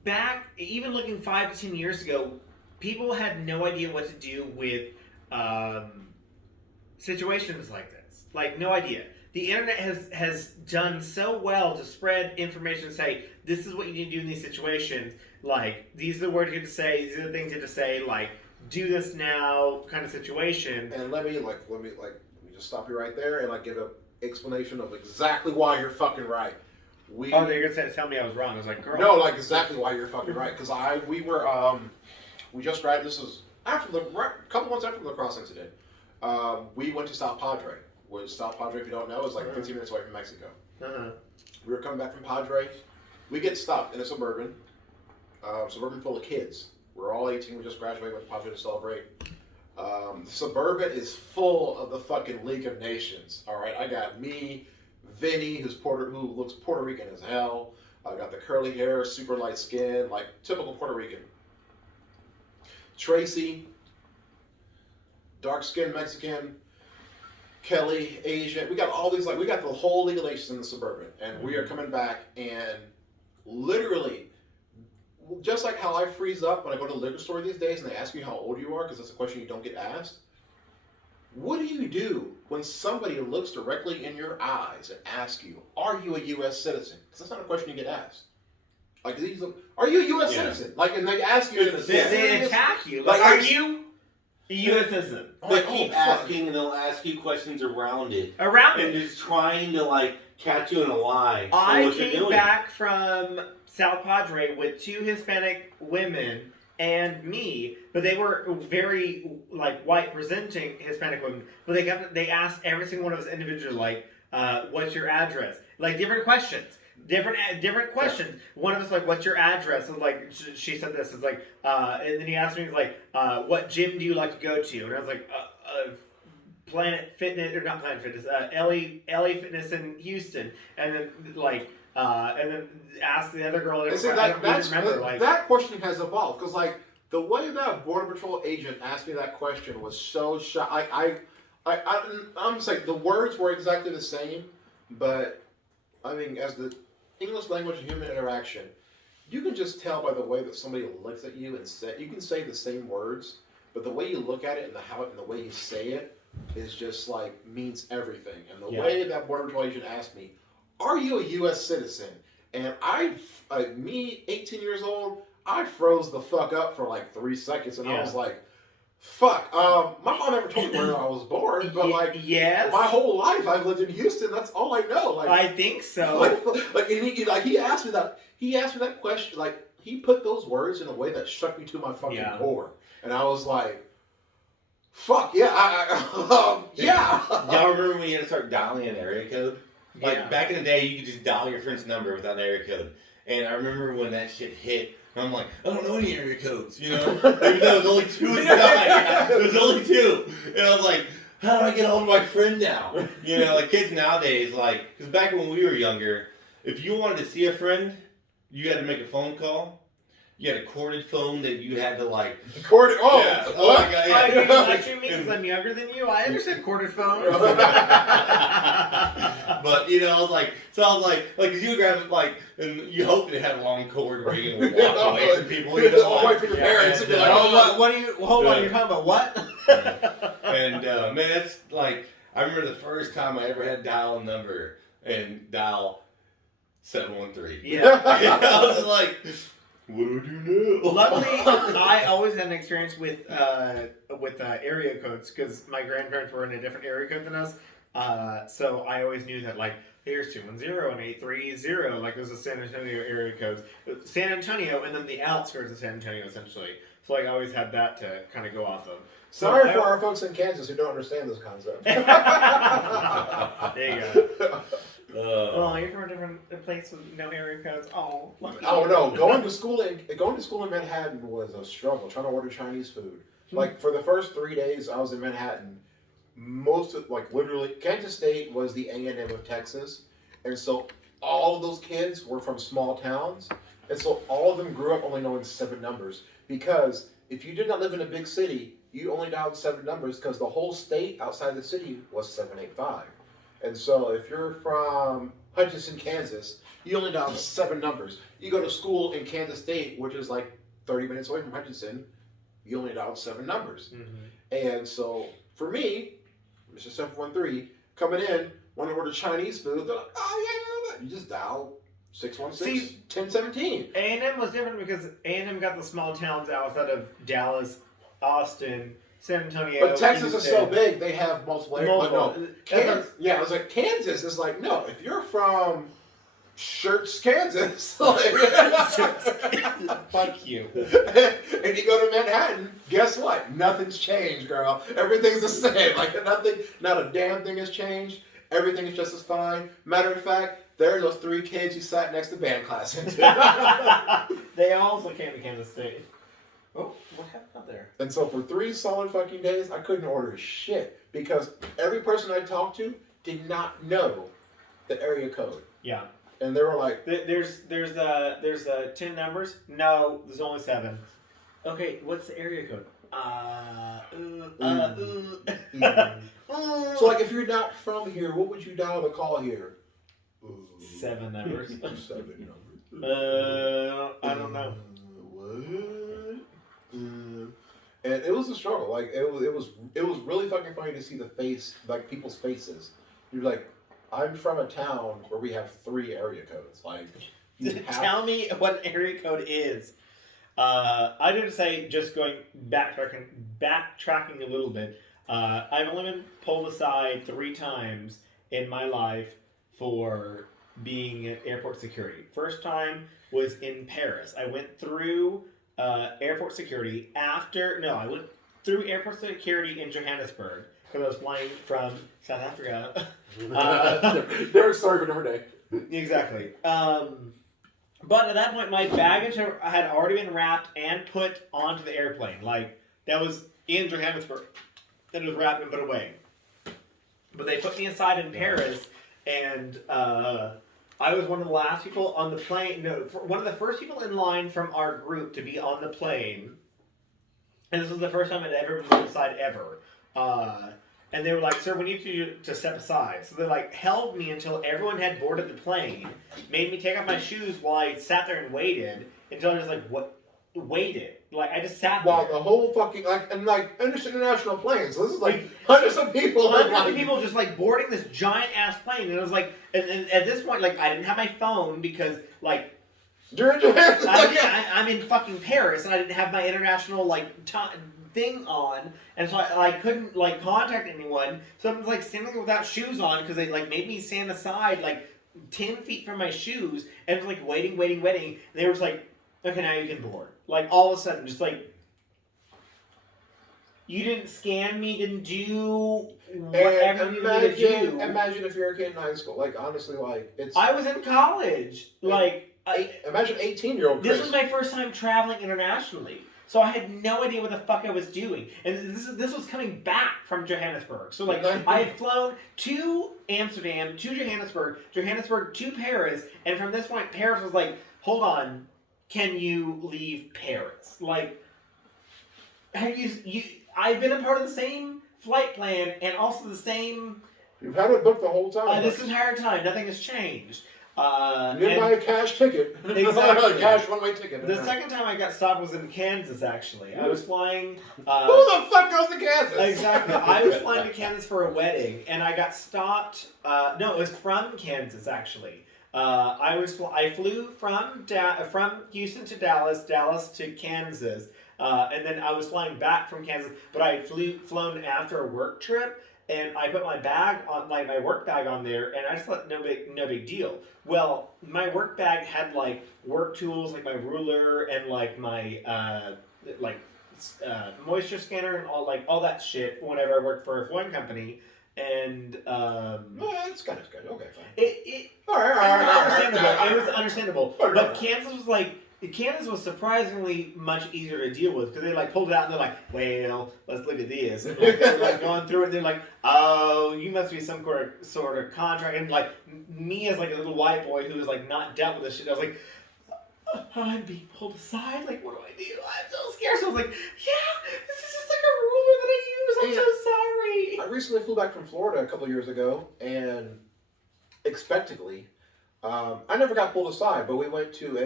back, even looking 5 to 10 years ago, people had no idea what to do with situations like this. Like, no idea. The internet has done so well to spread information and say, this is what you need to do in these situations. Like, these are the words you have to say, these are the things you have to say, like, do this now kind of situation. And let me just stop you right there and, like, give an explanation of exactly why you're fucking right. You're going to tell me I was wrong. I was like, girl. No, like, exactly why you're fucking right. Because we just graduated, this was after a couple months after the lacrosse incident. We went to South Padre. Which South Padre, if you don't know, is like 15 minutes away from Mexico. We were coming back from Padre. We get stopped in a suburban full of kids. We're all 18. We just graduated, went to Padre to celebrate. The suburban is full of the fucking League of Nations. All right, I got me, Vinny, who looks Puerto Rican as hell. I got the curly hair, super light skin, like typical Puerto Rican. Tracy, dark skinned Mexican. Kelly, Asian, we got all these, like, we got the whole League of Nations in the suburban, and we are coming back, and literally, just like how I freeze up when I go to the liquor store these days, and they ask you how old you are, because that's a question you don't get asked. What do you do when somebody looks directly in your eyes and asks you, are you a U.S. citizen? Because that's not a question you get asked. Like, are you a U.S. citizen? Like, and they ask you in a they attack you. Like, are you a U.S. citizen? They keep asking, and they'll ask you questions around it. And just trying to, like, catch you in a lie. I came back from South Padre with 2 Hispanic women and me, but they were very, like, white presenting Hispanic women. But they asked every single one of us individually, like, what's your address? Like, different questions. Different questions. One of us like, "What's your address?" And like, she said this. It's like, and then he asked me like, "What gym do you like to go to?" And I was like, Planet Fitness or not Planet Fitness, LA Fitness in Houston. And then like, and then asked the other girl. That question has evolved because like the way that Border Patrol agent asked me that question was so shocking. I'm saying the words were exactly the same, but I mean, as the English language and human interaction, you can just tell by the way that somebody looks at you and you can say the same words, but the way you look at it and the way you say it is just like means everything. And the way that Border Patrol agent asked me, "Are you a U.S. citizen?" And me, 18 years old, I froze the fuck up for like 3 seconds, and I was like, fuck. My mom never told me where I was born, but like, my whole life I've lived in Houston. That's all I know. Like, I think so. He asked me that. He asked me that question. Like, he put those words in a way that shook me to my fucking core, and I was like, fuck yeah, yeah. Y'all remember when you had to start dialing an area code? Like back in the day, you could just dial your friend's number without an area code. And I remember when that shit hit. I'm like, I don't know any area codes, Even though there was only 2 at the time. There was only 2. And I was like, how do I get hold of my friend now? Like kids nowadays, like, because back when we were younger, if you wanted to see a friend, you had to make a phone call. You had a corded phone that you had to like... Corded? Oh! Yeah. Oh my God, yeah. Like you mean because I'm younger than you? I understand corded phones. But, I was like, because you would grab it, like, and you hoped it had a long cord where you would walk away from people. Away from your parents. And be like, what are you, hold on, you're talking about what? And, man, that's like, I remember the first time I ever had to dial a number and dial 713. Yeah. I was like... What do I do now? Luckily, I always had an experience with area codes because my grandparents were in a different area code than us. So I always knew that, like, here's 210 and 830, like there's a San Antonio area codes. San Antonio and then the outskirts of San Antonio, essentially. So like, I always had that to kind of go off of. Sorry for our folks in Kansas who don't understand this concept. There you go. Oh, you're from a different place with no area codes. Oh no! Going to school in Manhattan was a struggle. Trying to order Chinese food. Like for the first 3 days I was in Manhattan, literally, Kansas State was the A&M of Texas, and so all of those kids were from small towns, and so all of them grew up only knowing 7 numbers. Because if you did not live in a big city, you only dialed 7 numbers because the whole state outside the city was 785. And so if you're from Hutchinson, Kansas, you only dial 7 numbers. You go to school in Kansas State, which is like 30 minutes away from Hutchinson, you only dial 7 numbers. Mm-hmm. And so for me, Mr. 713, coming in, want to order Chinese food, they're like, oh yeah. You just dial 616-1017. A&M was different because A&M got the small towns outside of Dallas, Austin, San Antonio. But Texas is so big, they have multiple areas. But no, I was like, Kansas is like, no, if you're from Shirts, Kansas, fuck you. And you go to Manhattan, guess what? Nothing's changed, girl. Everything's the same. Like not a damn thing has changed. Everything is just as fine. Matter of fact, there are those 3 kids you sat next to band class into. They also came to Kansas State. Oh, what happened up there? And so for 3 solid fucking days, I couldn't order shit because every person I talked to did not know the area code. Yeah. And they were like, "There's 10 numbers. No, there's only 7. Okay, what's the area code? So like, if you're not from here, what would you dial to call here? 7 numbers. 7 numbers. I don't know. What? And it was a struggle. Like it was really fucking funny to see people's faces. You're like, I'm from a town where we have 3 area codes. Like, tell me what an area code is. I did say, just going backtracking a little bit. I've only been pulled aside 3 times in my life for being at airport security. First time was in Paris. I went through airport security I went through airport security in Johannesburg because I was flying from South Africa. Derek's story for another day. Exactly. But at that point, my baggage had already been wrapped and put onto the airplane. Like, that was in Johannesburg. Then it was wrapped and put away. But they put me inside in Paris, and I was one of the last people on the plane. No, one of the first people in line from our group to be on the plane. And this was the first time I'd ever been inside ever. And they were like, "Sir, we need you to step aside." So they like held me until everyone had boarded the plane, made me take off my shoes while I sat there and waited until I just waited. Like I just sat Wow, there. the whole fucking international plane. So this is like hundreds of people. Hundreds of people just like boarding this giant ass plane, and it was like, and at this point, like I didn't have my phone because like. I'm in fucking Paris, and I didn't have my international thing on, and so I couldn't like contact anyone. So I was like standing there without shoes on because they like made me stand aside like 10 feet from my shoes, and it was like waiting. And they were just like, "Okay, now you can board." Like all of a sudden, just like you didn't scan me, didn't do whatever you needed to do. Imagine if you're a kid in high school. Like honestly, like it's. I was in college. Imagine 18-year-old. This was my first time traveling internationally. So I had no idea what the fuck I was doing. And this was coming back from Johannesburg. So like I had flown to Amsterdam, to Johannesburg to Paris, and from this point Paris was like, "Hold on, can you leave Paris?" Like have you I've been a part of the same flight plan and also the same You've had it booked the whole time. This entire time. Nothing has changed. You didn't buy a cash ticket. Exactly. Cash one-way ticket. The second time I got stopped was in Kansas, actually. I was flying... Who the fuck goes to Kansas? Exactly. I was flying to Kansas for a wedding, and I got stopped... no, it was from Kansas, actually. I flew from Houston to Dallas to Kansas, and then I was flying back from Kansas, but I had flown after a work trip, and I put my bag on, like my work bag on there, and I just thought no big deal. Well, my work bag had like work tools, like my ruler and like my moisture scanner and all that shit. Whenever I worked for a flooring company, and that's kind of good. Okay, fine. It was understandable. But Kansas was surprisingly much easier to deal with because they like pulled it out and they're like, well, let's look at this. And like, they're like going through it and they're like, oh, you must be some sort of contract. And like me as like a little white boy who was like not dealt with this shit, I was like, I'm being pulled aside. Like, what do I do? I'm so scared. So I was like, yeah, this is just like a ruler that I use. I'm so sorry. I recently flew back from Florida a couple years ago, and expectedly, I never got pulled aside, but we went to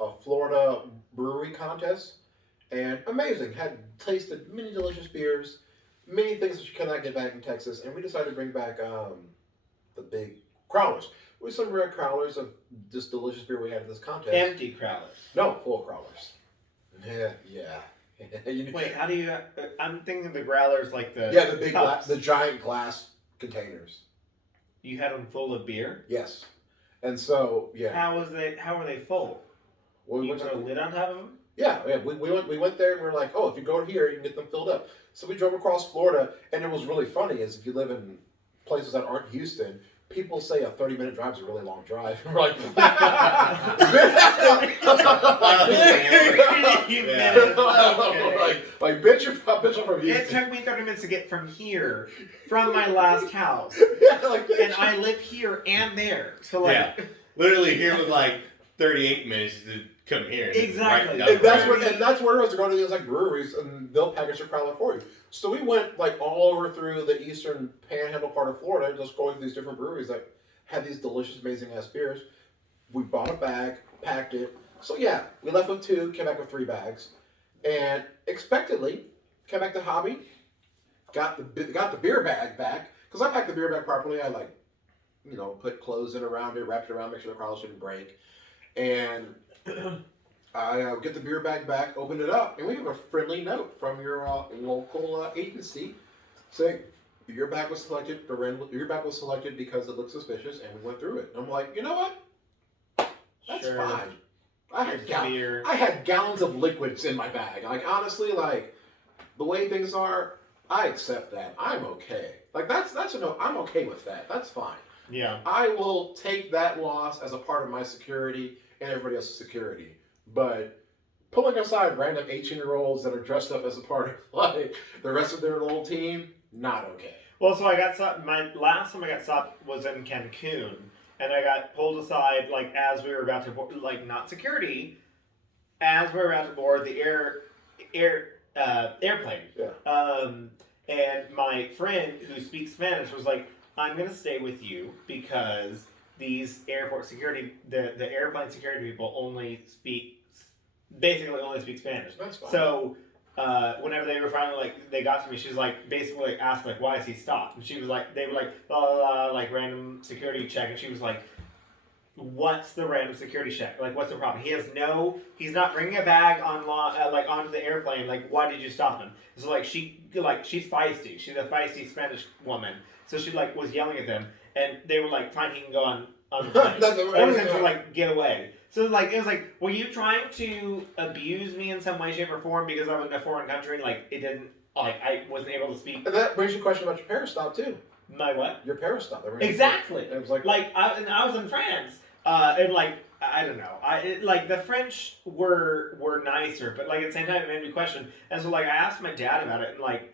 a Florida brewery contest, and amazing. Had tasted many delicious beers, many things that you cannot get back in Texas, and we decided to bring back the big crowlers. With some rare crowlers of this delicious beer we had at this contest. Empty crowlers. No, full crowlers. Yeah. Wait, how do you? I'm thinking the growlers like the the big the giant glass containers. You had them full of beer. Yes, and so How were they full? Well, you put a lid on top of them. Yeah. We went there and we were like, oh, if you go here, you can get them filled up. So we drove across Florida, and it was really funny. Is if you live in places that aren't Houston, people say a 30-minute drive is a really long drive. We're like, bitch, you're from Houston. It took me 30 minutes to get from here, from my last house, and I live here and there. So like, literally here was like 38 minutes to come here. Exactly. And that's where it was to go to these like breweries, and they'll package your crowler for you. So we went like all over through the eastern panhandle part of Florida, just going to these different breweries that had these delicious, amazing ass beers. We bought a bag, packed it. So yeah, we left with 2, came back with 3 bags, and expectedly came back to Hobby, got the beer bag back because I packed the beer bag properly. I put clothes in around it, wrapped it around, make sure the crowler shouldn't break, and I get the beer bag back, opened it up, and we have a friendly note from your local agency saying your bag was selected. Your bag was selected because it looked suspicious, and we went through it. And I'm like, you know what? That's fine. I had gallons of liquids in my bag. Like honestly, like the way things are, I accept that. I'm okay. Like that's I'm okay with that. That's fine. Yeah. I will take that loss as a part of my security and everybody else's security. But pulling aside random 18-year-olds that are dressed up as a part of like the rest of their little team, not okay. Well, so I got stopped. My last time I got stopped was in Cancun, and I got pulled aside like as we were about to board, like not security, as we were about to board the airplane. Yeah. And my friend who speaks Spanish was like, "I'm gonna stay with you because these airport security, the airplane security people only speak Spanish." That's fine. So whenever they were finally they got to me, she was like basically asked like, why is he stopped? And she was like, they were like blah, blah, blah, like random security check, and she was like, what's the random security check? Like, what's the problem? He's not bringing a bag on onto the airplane. Like, why did you stop him? So like she's feisty. She's a feisty Spanish woman. So she like was yelling at them, and they were like, fine, he can go on the plane. They were essentially like, get away. So like it was like, were you trying to abuse me in some way, shape, or form because I was in a foreign country and like it didn't I wasn't able to speak? And that brings you a question about your Paris stop too. My what? Your Paris stop. Exactly. It was like I was in France, and like I don't know, the French were nicer, but like at the same time it made me question. And so like I asked my dad about it, and like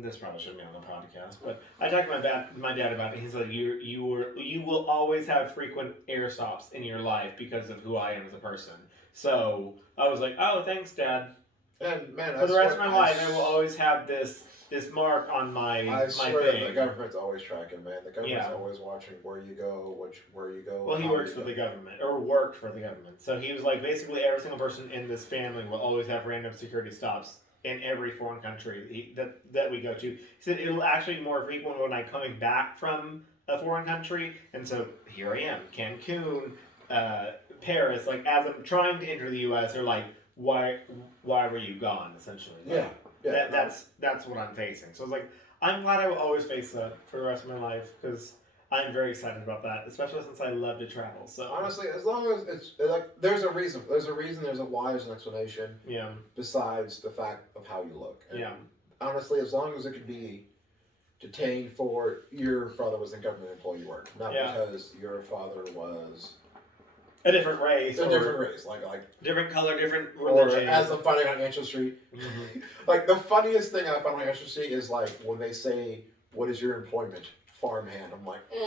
this probably shouldn't be on the podcast, but I talked to my dad about it. He's like, you will always have frequent air stops in your life because of who I am as a person. So I was like, oh, thanks, Dad. And man, for the rest of my life, I will always have this mark on my I swear thing. The government's always tracking, man. The government's always watching where you go, where you go. Well, he works for the government, or worked for the government. So he was like, basically every single person in this family will always have random security stops in every foreign country that we go to. He said it'll actually be more frequent when I'm coming back from a foreign country, and so here I am, Cancun, Paris. Like as I'm trying to enter the U.S., they're like, why were you gone? Essentially, like, that's what I'm facing. So it's like I'm glad I will always face that for the rest of my life because I'm very excited about that, especially since I love to travel. So honestly, as long as it's like, there's a reason, there's a why, there's an explanation. Yeah. Besides the fact of how you look. And yeah. honestly, as long as it could be detained for your father was a government employee work, not because your father was a different race, like different color, different religion. Or as I'm finding on Answer Street, like the funniest thing I found on Answer Street is like when they say, "What is your employment?" Farmhand. I'm like, Were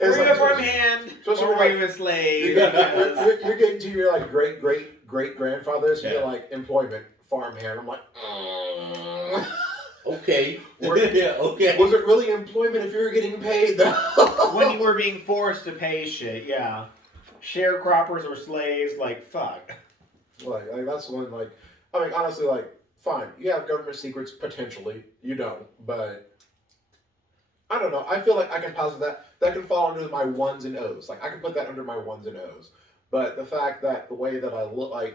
you a farmhand? Or were you a slave? You're getting to your like great grandfathers. So you're like employment farmhand. I'm like, okay. Okay. Was it really employment if you were getting paid though? When you were being forced to pay shit, yeah. Sharecroppers or slaves, like fuck. Like that's when I mean honestly fine, you have government secrets potentially. You don't, but I don't know. I feel like I can posit that can fall under my ones and O's. Like I can put that under my ones and O's. But the fact that the way that I look,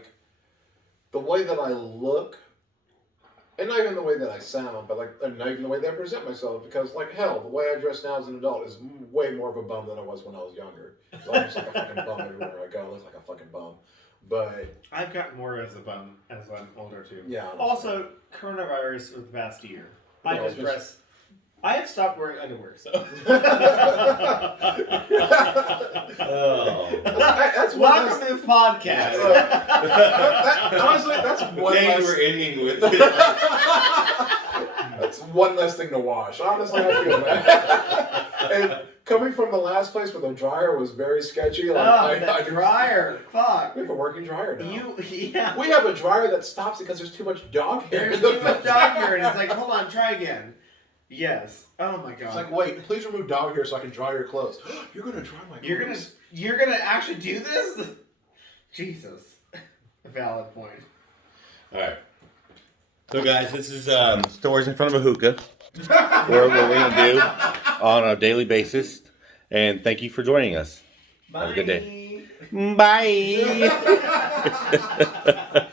and not even the way that I sound, but and not even the way that I present myself, because hell, the way I dress now as an adult is way more of a bum than I was when I was younger. So I'm just like a fucking bum everywhere I go. I look like a fucking bum. But I've gotten more as a bum as I'm older too. Yeah. Also, coronavirus for the past year. I have stopped wearing underwear, so. That's welcome to this podcast. Honestly, that's one less. We're ending with. That's one less thing to wash. Honestly, I feel that. And coming from the last place where the dryer was very sketchy. The dryer. Fuck. We have a working dryer now. Yeah. We have a dryer that stops because there's too much dog hair. There's too much dog hair, and it's like, hold on, try again. Yes. Oh my god. It's like, wait, please remove dog hair so I can dry your clothes. You're gonna dry my clothes. You're gonna actually do this? Jesus. Valid point. All right. So guys, this is Stories in Front of a Hookah. What we're gonna do on a daily basis, and thank you for joining us. Bye. Have a good day. Bye.